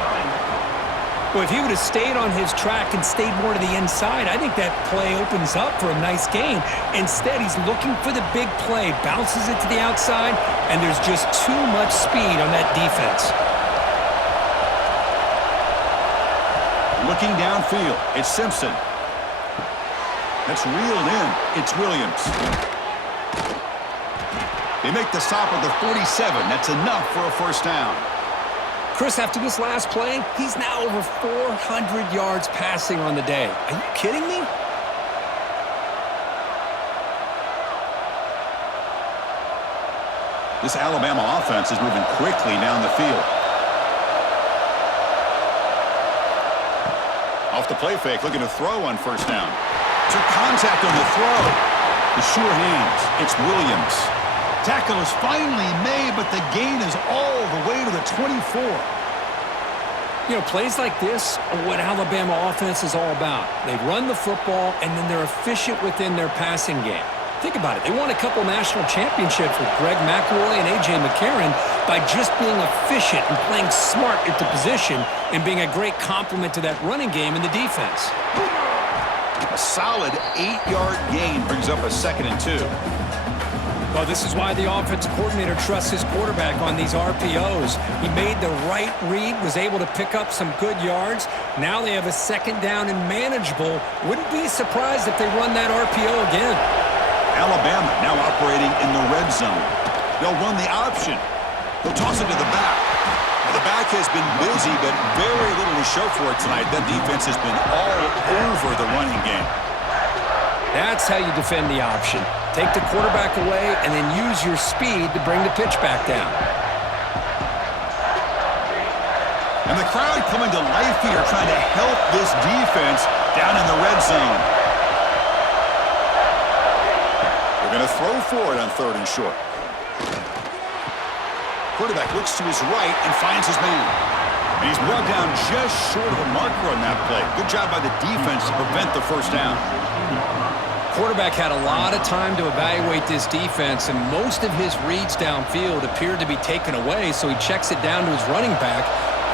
Well, if he would have stayed on his track and stayed more to the inside, I think that play opens up for a nice gain. Instead, he's looking for the big play, bounces it to the outside, and there's just too much speed on that defense. Looking downfield, it's Simpson. That's reeled in. It's Williams. They make the stop at the 47. That's enough for a first down. Chris, after this last play, he's now over 400 yards passing on the day. Are you kidding me? This Alabama offense is moving quickly down the field. Off the play fake, looking to throw on first down. Took contact on the throw. The sure hands. It's Williams. Tackle is finally made, but the gain is all the way to the 24. You know, plays like this are what Alabama offense is all about. They run the football, and then they're efficient within their passing game. Think about it. They won a couple national championships with Greg McElroy and A.J. McCarron by just being efficient and playing smart at the position and being a great complement to that running game in the defense. A solid 8-yard gain brings up a 2nd and 2. Well, this is why the offensive coordinator trusts his quarterback on these RPOs. He made the right read, was able to pick up some good yards. Now they have a 2nd down and manageable. Wouldn't be surprised if they run that RPO again. Alabama now operating in the red zone. They'll run the option. They'll toss it to the back. Well, the back has been busy, but very little to show for it tonight. That defense has been all over the running game. That's how you defend the option. Take the quarterback away and then use your speed to bring the pitch back down. And the crowd coming to life here, trying to help this defense down in the red zone. They're going to throw for it on 3rd and short. Quarterback looks to his right and finds his man. And he's brought down just short of the marker on that play. Good job by the defense to prevent the first down. Quarterback had a lot of time to evaluate this defense, and most of his reads downfield appeared to be taken away, so he checks it down to his running back.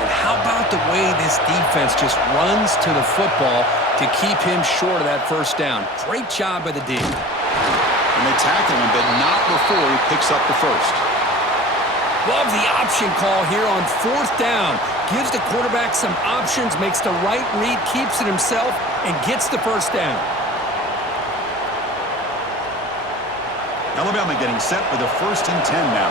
And how about the way this defense just runs to the football to keep him short of that first down? Great job by the D. And they tackle him, but not before he picks up the first. Love the option call here on 4th down. Gives the quarterback some options, makes the right read, keeps it himself, and gets the first down. Alabama getting set for the 1st and 10 now.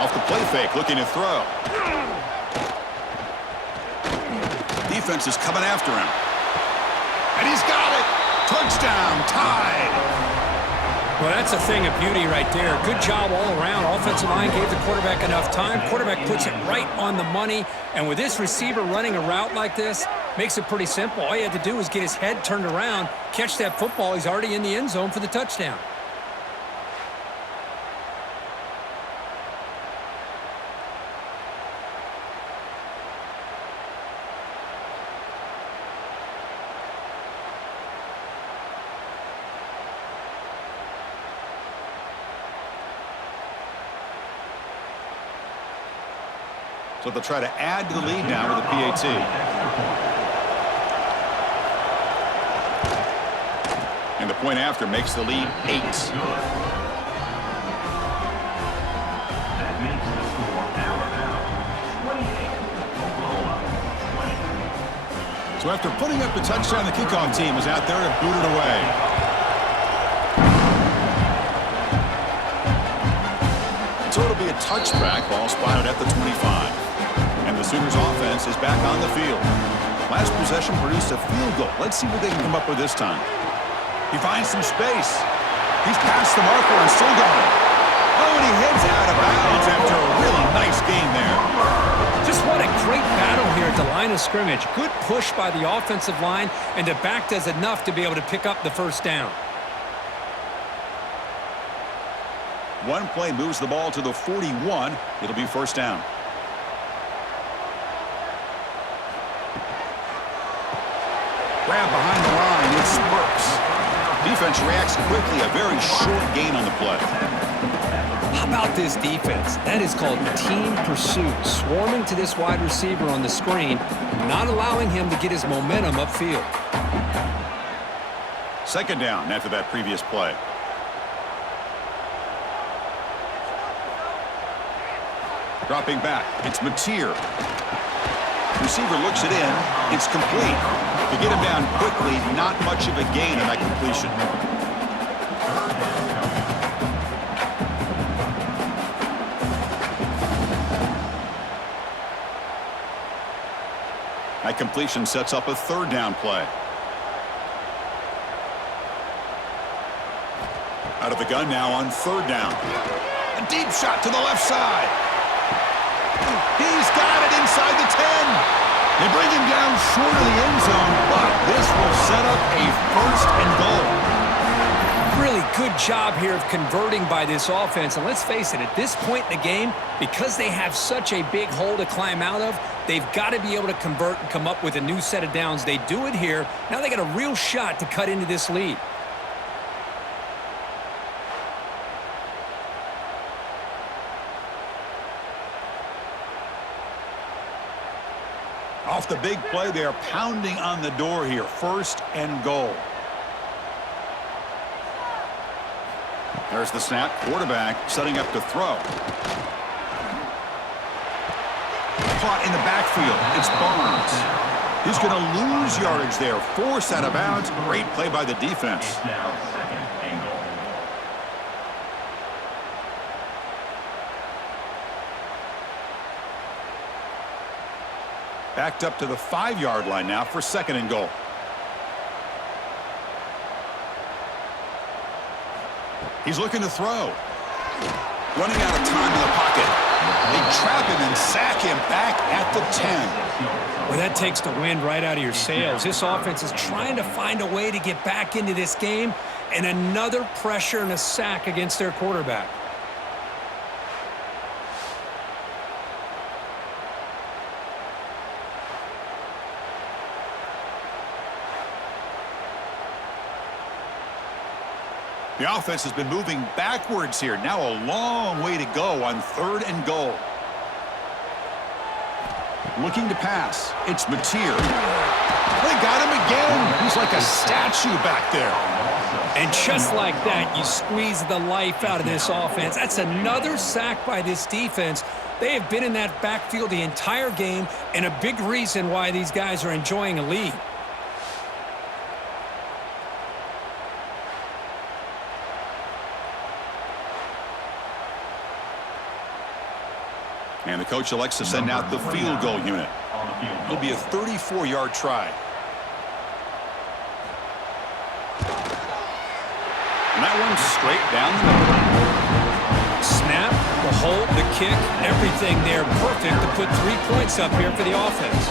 Off the play fake, looking to throw. Defense is coming after him. And he's got it! Touchdown, tied! Well, that's a thing of beauty right there. Good job all around. Offensive line gave the quarterback enough time. Quarterback puts it right on the money. And with this receiver running a route like this, makes it pretty simple. All you had to do was get his head turned around, catch that football. He's already in the end zone for the touchdown. So they'll try to add to the lead now with a PAT. And the point after makes the lead 8. So after putting up the touchdown, the kickoff team is out there to boot it away. So it'll be a touchback, ball spotted at the 25. And the Sooners offense is back on the field. Last possession produced a field goal. Let's see what they can come up with this time. He finds some space. He's past the marker and still going. Oh, and he heads out of bounds after a really nice game there. Just what a great battle here at the line of scrimmage. Good push by the offensive line, and the back does enough to be able to pick up the first down. One play moves the ball to the 41. It'll be first down. Grab behind the line. It's Sparks. Defense reacts quickly. A very short gain on the play. How about this defense? That is called team pursuit. Swarming to this wide receiver on the screen, not allowing him to get his momentum upfield. Second down after that previous play. Dropping back, it's Mateer. Receiver looks it in. It's complete. To get him down quickly, not much of a gain on that completion. That completion sets up a third down play. Out of the gun now on third down. A deep shot to the left side. He's got it inside the 10. They bring him down short of the end zone, but this will set up a first and goal. Really good job here of converting by this offense. And let's face it, at this point in the game, because they have such a big hole to climb out of, they've got to be able to convert and come up with a new set of downs. They do it here. Now they got a real shot to cut into this lead. Off the big play, they are pounding on the door here. First and goal. There's the snap. Quarterback setting up to throw. Caught in the backfield. It's Barnes. He's going to lose yardage there. Forced out of bounds. Great play by the defense. Backed up to the 5-yard line now for second and goal. He's looking to throw. Running out of time in the pocket. They trap him and sack him back at the 10. Well, that takes the wind right out of your sails. This offense is trying to find a way to get back into this game, and another pressure and a sack against their quarterback. The offense has been moving backwards here. Now a long way to go on third and goal. Looking to pass. It's Mateer. They got him again. He's like a statue back there. And just like that, you squeeze the life out of this offense. That's another sack by this defense. They have been in that backfield the entire game, and a big reason why these guys are enjoying a lead. And the coach elects to send out the field goal unit. It'll be a 34-yard try. And that one's straight down the middle. Snap, the hold, the kick, everything there perfect to put 3 points up here for the offense.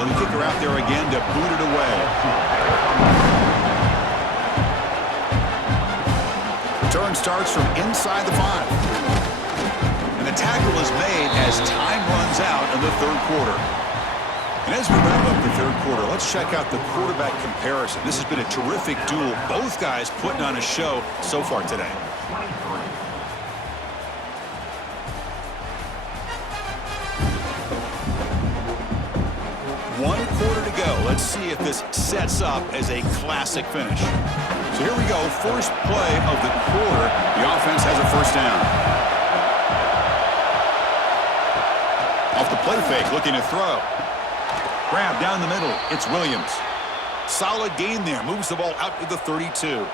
The kicker out there again to boot it away. Return starts from inside the 5. And the tackle is made as time runs out in the third quarter. And as we wrap up the third quarter, let's check out the quarterback comparison. This has been a terrific duel. Both guys putting on a show so far today. One quarter to go. Let's see if this sets up as a classic finish. So here we go. First play of the quarter. The offense has a first down. Off the play fake, looking to throw. Grab down the middle. It's Williams. Solid gain there. Moves the ball out to the 32.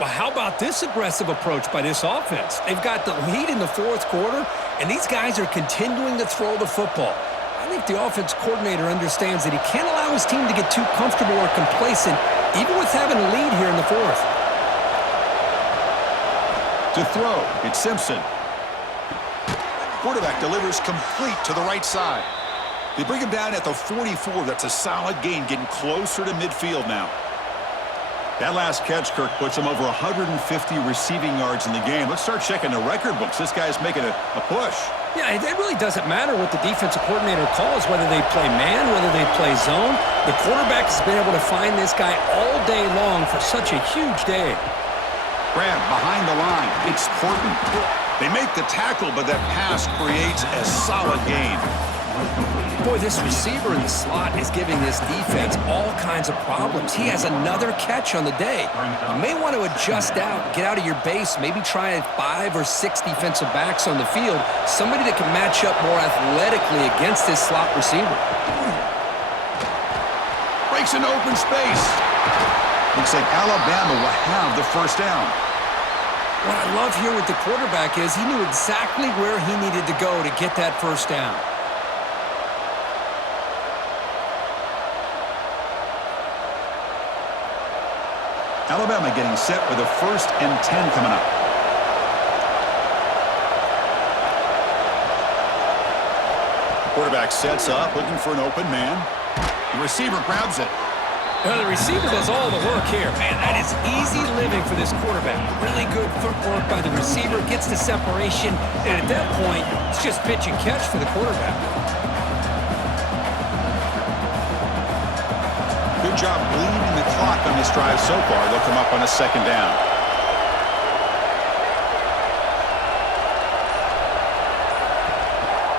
Well, how about this aggressive approach by this offense? They've got the lead in the fourth quarter, and these guys are continuing to throw the football. I think the offense coordinator understands that he can't allow his team to get too comfortable or complacent, even with having a lead here in the fourth. To throw, it's Simpson. Quarterback delivers complete to the right side. They bring him down at the 44. That's a solid gain, getting closer to midfield now. That last catch, Kirk, puts him over 150 receiving yards in the game. Let's start checking the record books. This guy's making a push. Yeah, it really doesn't matter what the defensive coordinator calls, whether they play man, whether they play zone. The quarterback has been able to find this guy all day long for such a huge day. Grab behind the line. It's important. They make the tackle, but that pass creates a solid gain. Boy, this receiver in the slot is giving this defense all kinds of problems. He has another catch on the day. You may want to adjust out, get out of your base, maybe try 5 or 6 defensive backs on the field, somebody that can match up more athletically against this slot receiver. Breaks into open space. Looks like Alabama will have the first down. What I love here with the quarterback is he knew exactly where he needed to go to get that first down. Alabama getting set with a 1st and 10 coming up. Quarterback sets up, looking for an open man. The receiver grabs it. Well, the receiver does all the work here. Man, that is easy living for this quarterback. Really good footwork by the receiver, gets the separation, and at that point, it's just pitch and catch for the quarterback. Good job bleeding the clock on this drive so far. They'll come up on a 2nd down.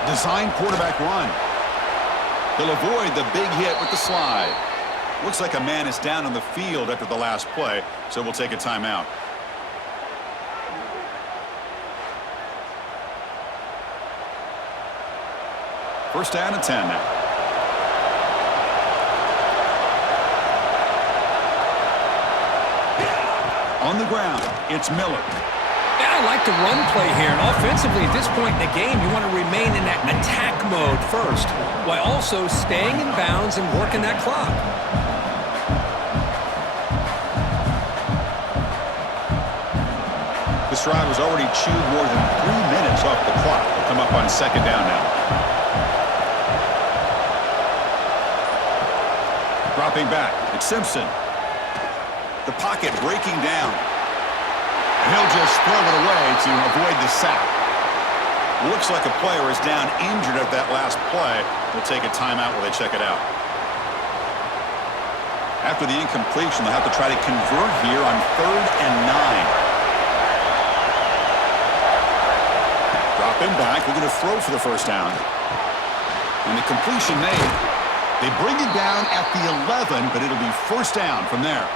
Design quarterback run. He'll avoid the big hit with the slide. Looks like a man is down on the field after the last play, so we'll take a timeout. First down and 10 now. On the ground, it's Miller. Yeah, I like the run play here. And offensively, at this point in the game, you want to remain in that attack mode first, while also staying in bounds and working that clock. This drive has already chewed more than 3 minutes off the clock. They'll come up on 2nd down now. Dropping back, it's Simpson. The pocket breaking down. And he'll just throw it away to avoid the sack. Looks like a player is down injured at that last play. We'll take a timeout while they check it out. After the incompletion, they'll have to try to convert here on 3rd and 9. Dropping back, we're going to throw for the first down. And the completion made. They bring it down at the 11, but it'll be first down from there.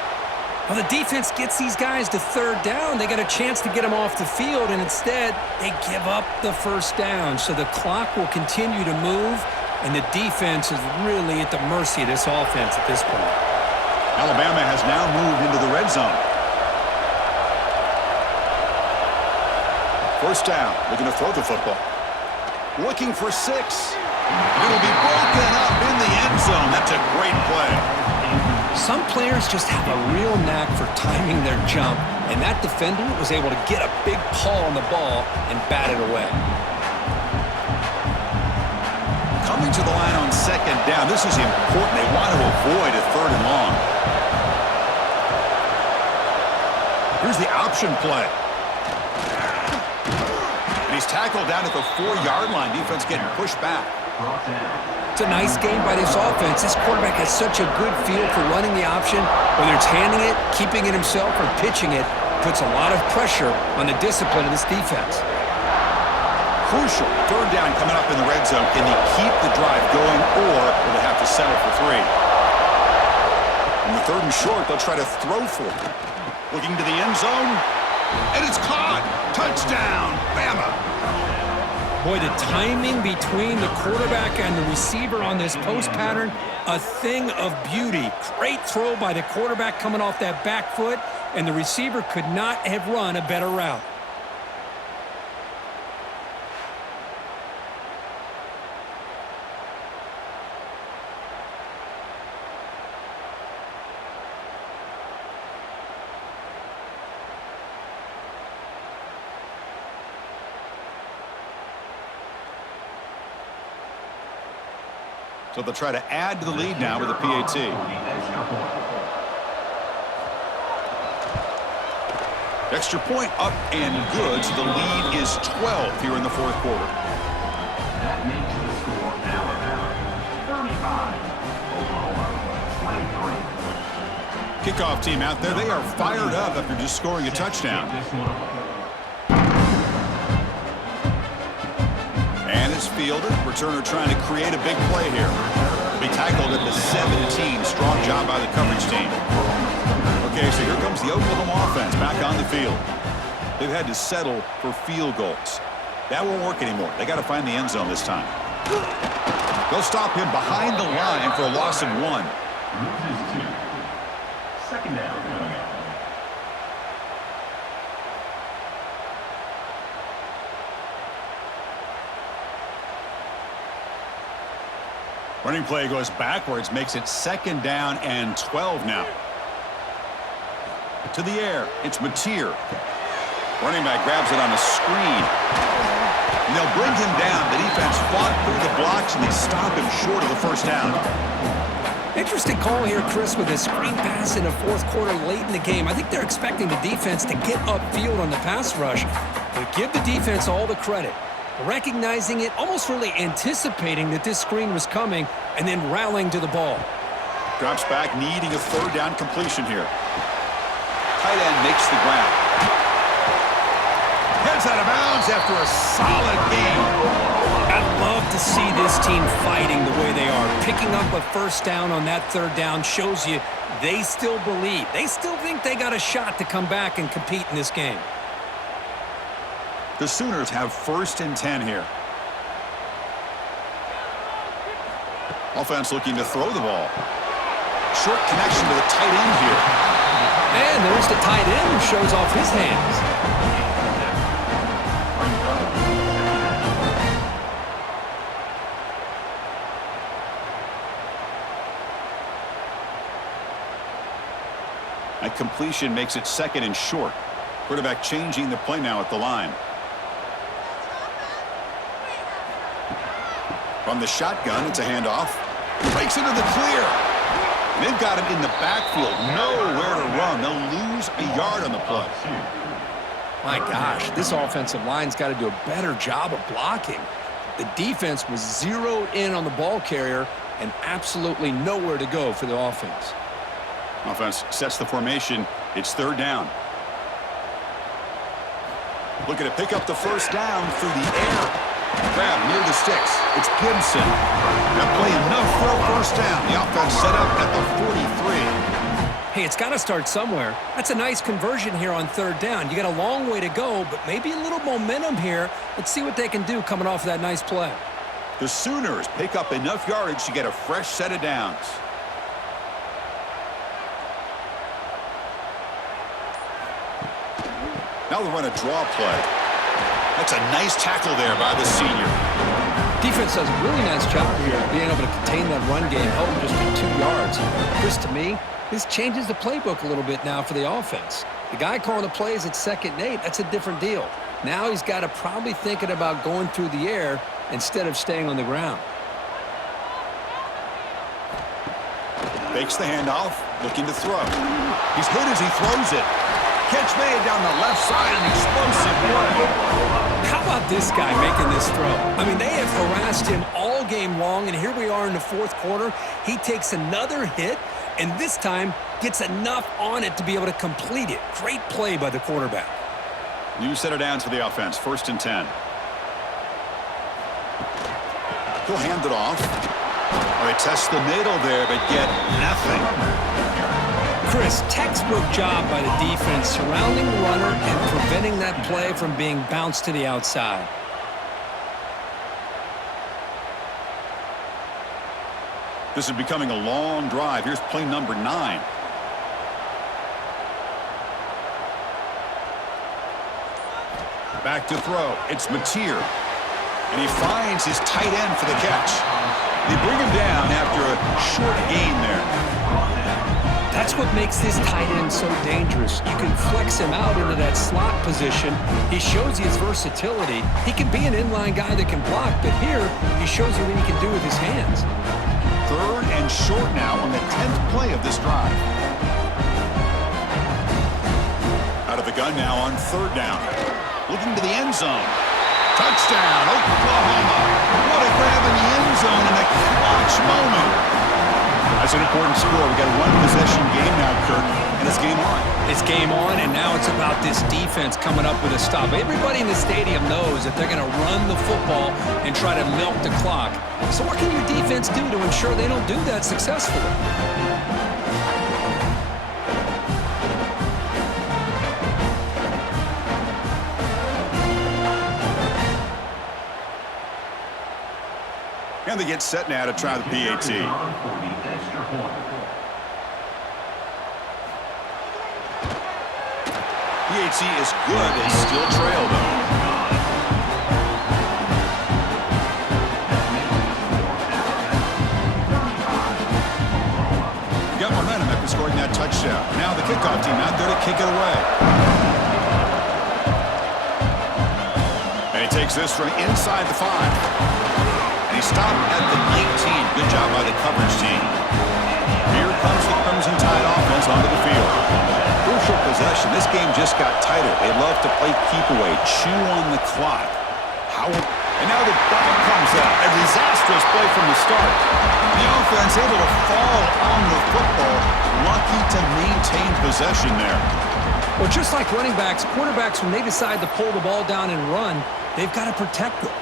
Well, the defense gets these guys to 3rd down. They got a chance to get them off the field, and instead, they give up the first down. So the clock will continue to move, and the defense is really at the mercy of this offense at this point. Alabama has now moved into the red zone. First down, looking to throw the football. Looking for 6. It'll be broken up in the end zone. That's a great play. Some players just have a real knack for timing their jump, and that defender was able to get a big paw on the ball and bat it away. Coming to the line on 2nd down. This is important. They want to avoid a 3rd and long. Here's the option play. And he's tackled down at the 4-yard line. Defense getting pushed back. It's a nice game by this offense. This quarterback has such a good feel for running the option. Whether it's handing it, keeping it himself, or pitching it, puts a lot of pressure on the discipline of this defense. Crucial 3rd down coming up in the red zone. Can they keep the drive going, or will they have to settle for 3? In the 3rd and short, they'll try to throw for it. Looking to the end zone, and it's caught. Touchdown, Bama. Boy, the timing between the quarterback and the receiver on this post pattern, a thing of beauty. Great throw by the quarterback coming off that back foot, and the receiver could not have run a better route. So they'll try to add to the lead now with a PAT. Extra point up and good, so the lead is 12 here in the fourth quarter. That makes the score Alabama 35, Oklahoma 23. Kickoff team out there, they are fired up after just scoring a touchdown. And it's fielded. Returner trying to create a big play here. Be tackled at the 17. Strong job by the coverage team. Okay, so here comes the Oklahoma offense back on the field. They've had to settle for field goals. That won't work anymore. They got to find the end zone this time. They'll stop him behind the line for a loss of 1. Loses 2. Second down. Running play goes backwards, makes it second down and 12 now. To the air, it's Mateer. Running back grabs it on a screen. And they'll bring him down. The defense fought through the blocks, and they stop him short of the first down. Interesting call here, Chris, with a screen pass in the fourth quarter late in the game. I think they're expecting the defense to get upfield on the pass rush. But give the defense all the credit. Recognizing it, almost really anticipating that this screen was coming, and then rallying to the ball. Drops back, needing a third down completion here. Tight end makes the grab. Heads out of bounds after a solid game. I'd love to see this team fighting the way they are. Picking up a first down on that third down shows you they still believe. They still think they got a shot to come back and compete in this game. The Sooners have first and 10 here. Offense looking to throw the ball. Short connection to the tight end here. And there's the tight end who shows off his hands. A completion makes it second and short. Quarterback changing the play now at the line. From the shotgun, it's a handoff. Breaks into the clear. And they've got him in the backfield. Nowhere to run. They'll lose a yard on the play. My gosh, this offensive line's got to do a better job of blocking. The defense was zeroed in on the ball carrier and absolutely nowhere to go for the offense. Offense sets the formation. It's third down. Looking to pick up the first down through the air. Grab near the sticks. It's Gibson. That play enough for a first down. The offense set up at the 43. Hey, it's got to start somewhere. That's a nice conversion here on third down. You got a long way to go, but maybe a little momentum here. Let's see what they can do coming off of that nice play. The Sooners pick up enough yardage to get a fresh set of downs. Now they'll run a draw play. That's a nice tackle there by the senior. Defense does a really nice job here of being able to contain that run game, held them just to 2 yards. Chris, to me, this changes the playbook a little bit now for the offense. The guy calling the plays at 2nd and 8, that's a different deal. Now he's got to probably thinking about going through the air instead of staying on the ground. Fakes the handoff, looking to throw. He's hit as he throws it. Catch made down the left side, an explosive play. How about this guy making this throw? I mean, they have harassed him all game long, and here we are in the fourth quarter. He takes another hit, and this time gets enough on it to be able to complete it. Great play by the quarterback. New set of downs for the offense, first and 10. He'll hand it off. All right, test the middle there, but get nothing. Chris, textbook job by the defense surrounding the runner and preventing that play from being bounced to the outside. This is becoming a long drive. Here's play number 9. Back to throw. It's Mateer. And he finds his tight end for the catch. They bring him down after a short gain there. That's what makes this tight end so dangerous. You can flex him out into that slot position. He shows you his versatility. He can be an inline guy that can block, but here he shows you what he can do with his hands. Third and short now on the 10th play of this drive. Out of the gun now on 3rd down. Looking to the end zone. Touchdown, Oklahoma. What a grab in the end zone in a clutch moment. That's an important score. We got a 1-possession game now, Kirk, and it's game on. It's game on, and now it's about this defense coming up with a stop. Everybody in the stadium knows that they're going to run the football and try to milk the clock. So what can your defense do to ensure they don't do that successfully? And they get set now to try the PAT. PAT is good. They still trail, though. Got momentum after scoring that touchdown. Now the kickoff team out there to kick it away. And he takes this from inside the 5. And he stopped at the 19. Good job by the coverage team. Here comes the Crimson Tide offense onto the field. Crucial possession. This game just got tighter. They love to play keep away, chew on the clock. And now the ball comes out. A disastrous play from the start. The offense able to fall on the football. Lucky to maintain possession there. Well, just like running backs, quarterbacks, when they decide to pull the ball down and run, they've got to protect it.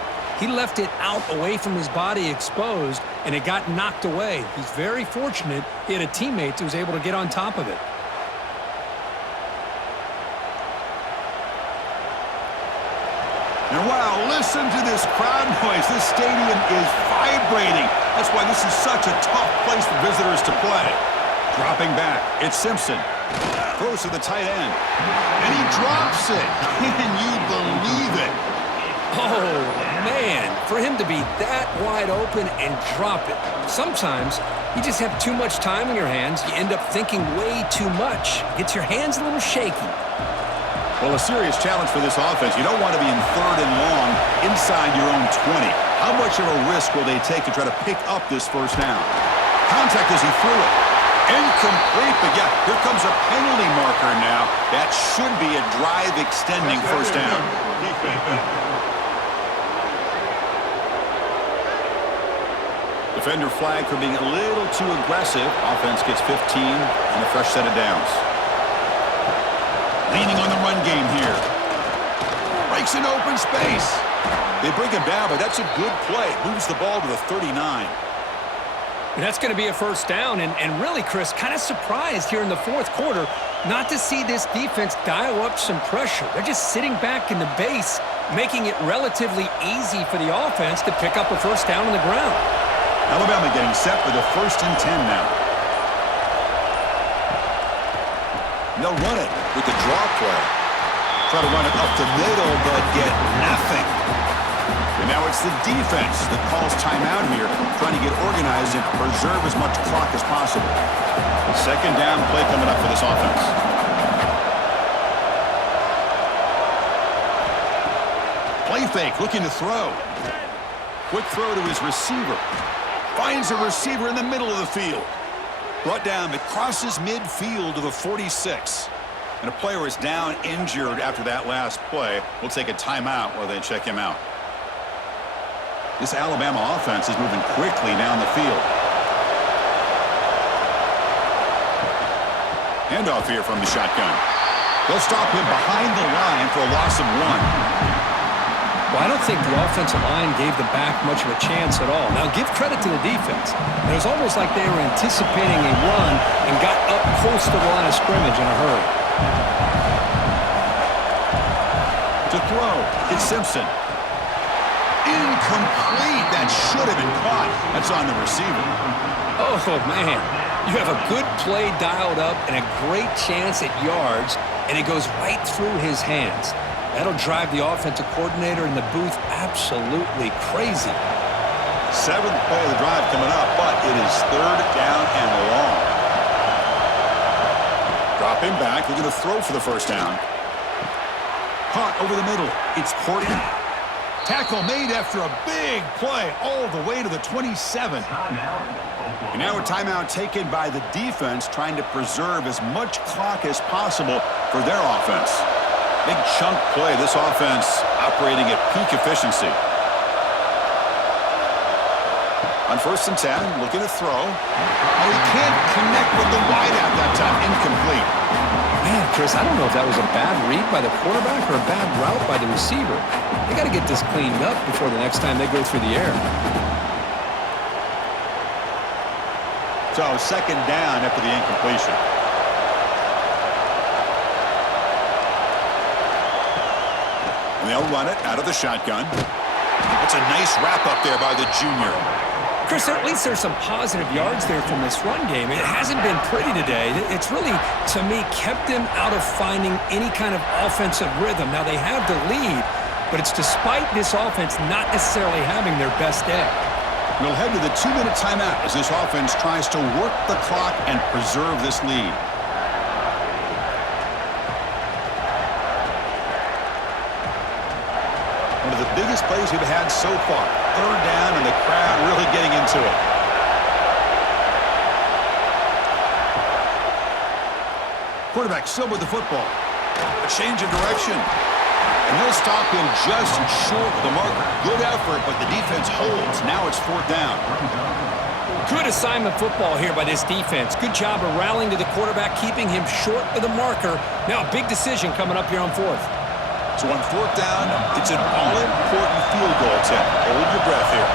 He left it out away from his body exposed, and it got knocked away. He's very fortunate he had a teammate who was able to get on top of it. And wow, listen to this crowd noise. This stadium is vibrating. That's why this is such a tough place for visitors to play. Dropping back, it's Simpson. Throws to the tight end. And he drops it. Can you believe it? Oh, man, for him to be that wide open and drop it. Sometimes you just have too much time in your hands. You end up thinking way too much. Gets your hands a little shaky. Well, a serious challenge for this offense. You don't want to be in 3rd and long inside your own 20. How much of a risk will they take to try to pick up this first down? Contact as he threw it. Incomplete, but yeah, here comes a penalty marker now. That should be a drive-extending first down. Defender flag for being a little too aggressive. Offense gets 15 and a fresh set of downs. Leaning on the run game here. Breaks an open space. They bring him down, but that's a good play. Moves the ball to the 39. And that's going to be a first down. And really, Chris, kind of surprised here in the 4th quarter not to see this defense dial up some pressure. They're just sitting back in the base, making it relatively easy for the offense to pick up a first down on the ground. Alabama getting set for the 1st and 10 now. And they'll run it with the draw play. Try to run it up the middle, but get nothing. And now it's the defense that calls timeout here, trying to get organized and preserve as much clock as possible. 2nd down play coming up for this offense. Play fake, looking to throw. Quick throw to his receiver. Finds a receiver in the middle of the field. Brought down, it crosses midfield to the 46. And a player is down injured after that last play. We'll take a timeout while they check him out. This Alabama offense is moving quickly down the field. Handoff here from the shotgun. They'll stop him behind the line for a loss of 1. Well, I don't think the offensive line gave the back much of a chance at all. Now, give credit to the defense. It was almost like they were anticipating a run and got up close to the line of scrimmage in a hurry. To throw, it's Simpson. Incomplete. That should have been caught. That's on the receiver. Oh, man. You have a good play dialed up and a great chance at yards, and it goes right through his hands. That'll drive the offensive coordinator in the booth absolutely crazy. 7th play of the drive coming up, but it is 3rd down and long. Drop him back. We're going to throw for the first down. Caught over the middle. It's Porter. Tackle made after a big play all the way to the 27. And now a timeout taken by the defense, trying to preserve as much clock as possible for their offense. Big chunk play. This offense operating at peak efficiency. On 1st and 10, looking to throw. Oh, he can't connect with the wideout that time. Incomplete. Man, Chris, I don't know if that was a bad read by the quarterback or a bad route by the receiver. They got to get this cleaned up before the next time they go through the air. So 2nd down after the incompletion. And they'll run it out of the shotgun. That's a nice wrap up there by the junior. Chris, at least there's some positive yards there from this run game. It hasn't been pretty today. It's really, to me, kept them out of finding any kind of offensive rhythm. Now, they have the lead, but it's despite this offense not necessarily having their best day. We'll head to the 2-minute timeout as this offense tries to work the clock and preserve this lead. One of the biggest plays we've had so far. 3rd down and the crowd really getting into it. Quarterback still with the football. A change of direction. And they'll stop him just short of the marker. Good effort, but the defense holds. Now it's 4th down. Good assignment football here by this defense. Good job of rallying to the quarterback, keeping him short of the marker. Now a big decision coming up here on 4th. So on 4th down, it's an all-important field goal attempt. Hold your breath here.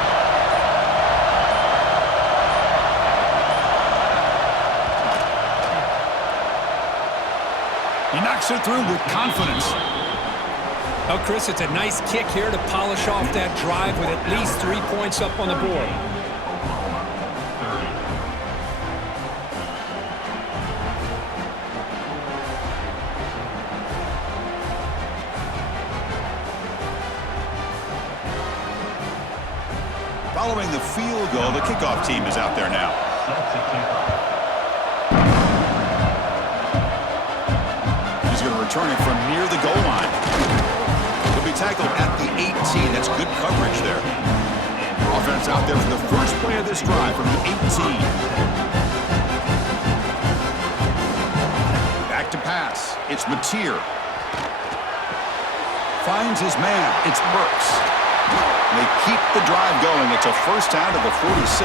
He knocks it through with confidence. Well, Chris, it's a nice kick here to polish off that drive with at least 3 points up on the board. Following the field goal, the kickoff team is out there now. He's going to return it from near the goal line. He'll be tackled at the 18. That's good coverage there. Offense out there for the first play of this drive from the 18. Back to pass. It's Mateer. Finds his man. It's Burks. They keep the drive going. It's a 1st down to the 46.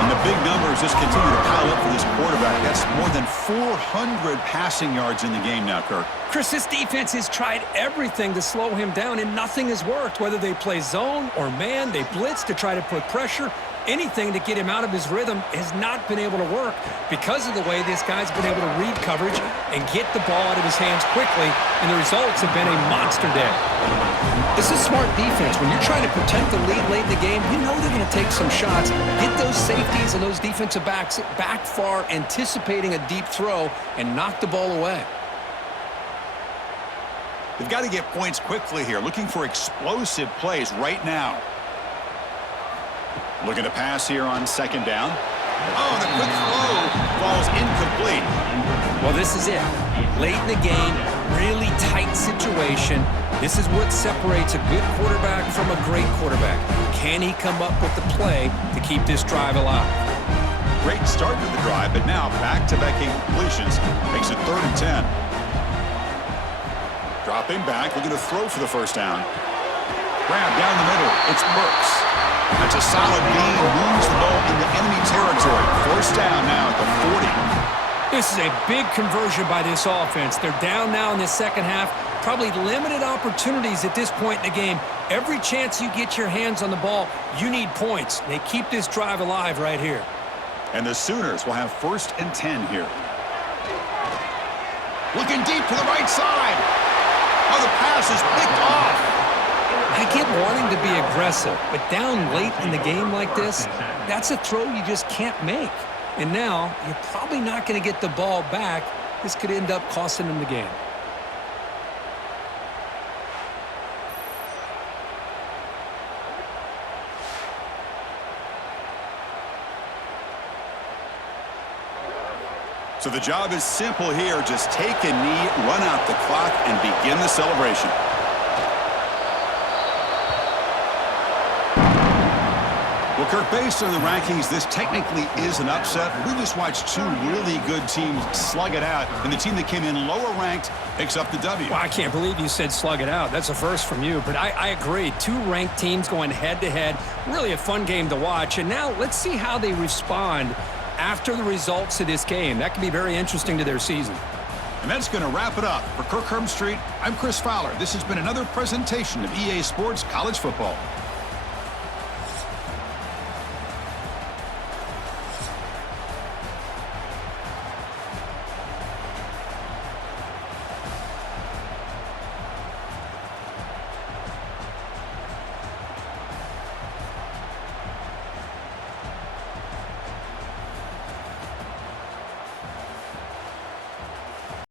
And the big numbers just continue to pile up for this quarterback. That's more than 400 passing yards in the game now, Kirk. Chris, this defense has tried everything to slow him down, and nothing has worked. Whether they play zone or man, they blitz to try to put pressure. Anything to get him out of his rhythm has not been able to work because of the way this guy's been able to read coverage and get the ball out of his hands quickly, and the results have been a monster day. This is smart defense. When you're trying to protect the lead late in the game, you know they're going to take some shots, get those safeties and those defensive backs back far, anticipating a deep throw, and knock the ball away. They've got to get points quickly here, looking for explosive plays right now. Looking to pass here on 2nd down. Oh, the quick throw falls incomplete. Well, this is it. Late in the game, really tight situation. This is what separates a good quarterback from a great quarterback. Can he come up with the play to keep this drive alive? Great start to the drive, but now back-to-back incompletions makes it 3rd and 10. Dropping back, looking to throw for the 1st down. Grab down the middle. It's Burks. That's a solid gain. Moves the ball into enemy territory. 1st down now at the 40. This is a big conversion by this offense. They're down now in the 2nd half. Probably limited opportunities at this point in the game. Every chance you get your hands on the ball, you need points. They keep this drive alive right here. And the Sooners will have 1st and 10 here. Looking deep to the right side. Oh, the pass is picked off. I get wanting to be aggressive, but down late in the game like this, that's a throw you just can't make. And now, you're probably not going to get the ball back. This could end up costing them the game. So the job is simple here. Just take a knee, run out the clock, and begin the celebration. Well, Kirk, based on the rankings, this technically is an upset. We just watched two really good teams slug it out, and the team that came in lower ranked picks up the W. Well, I can't believe you said slug it out. That's a first from you, but I agree. Two ranked teams going head-to-head. Really a fun game to watch. And now let's see how they respond after the results of this game. That could be very interesting to their season. And that's going to wrap it up. For Kirk Street, I'm Chris Fowler. This has been another presentation of EA Sports College Football.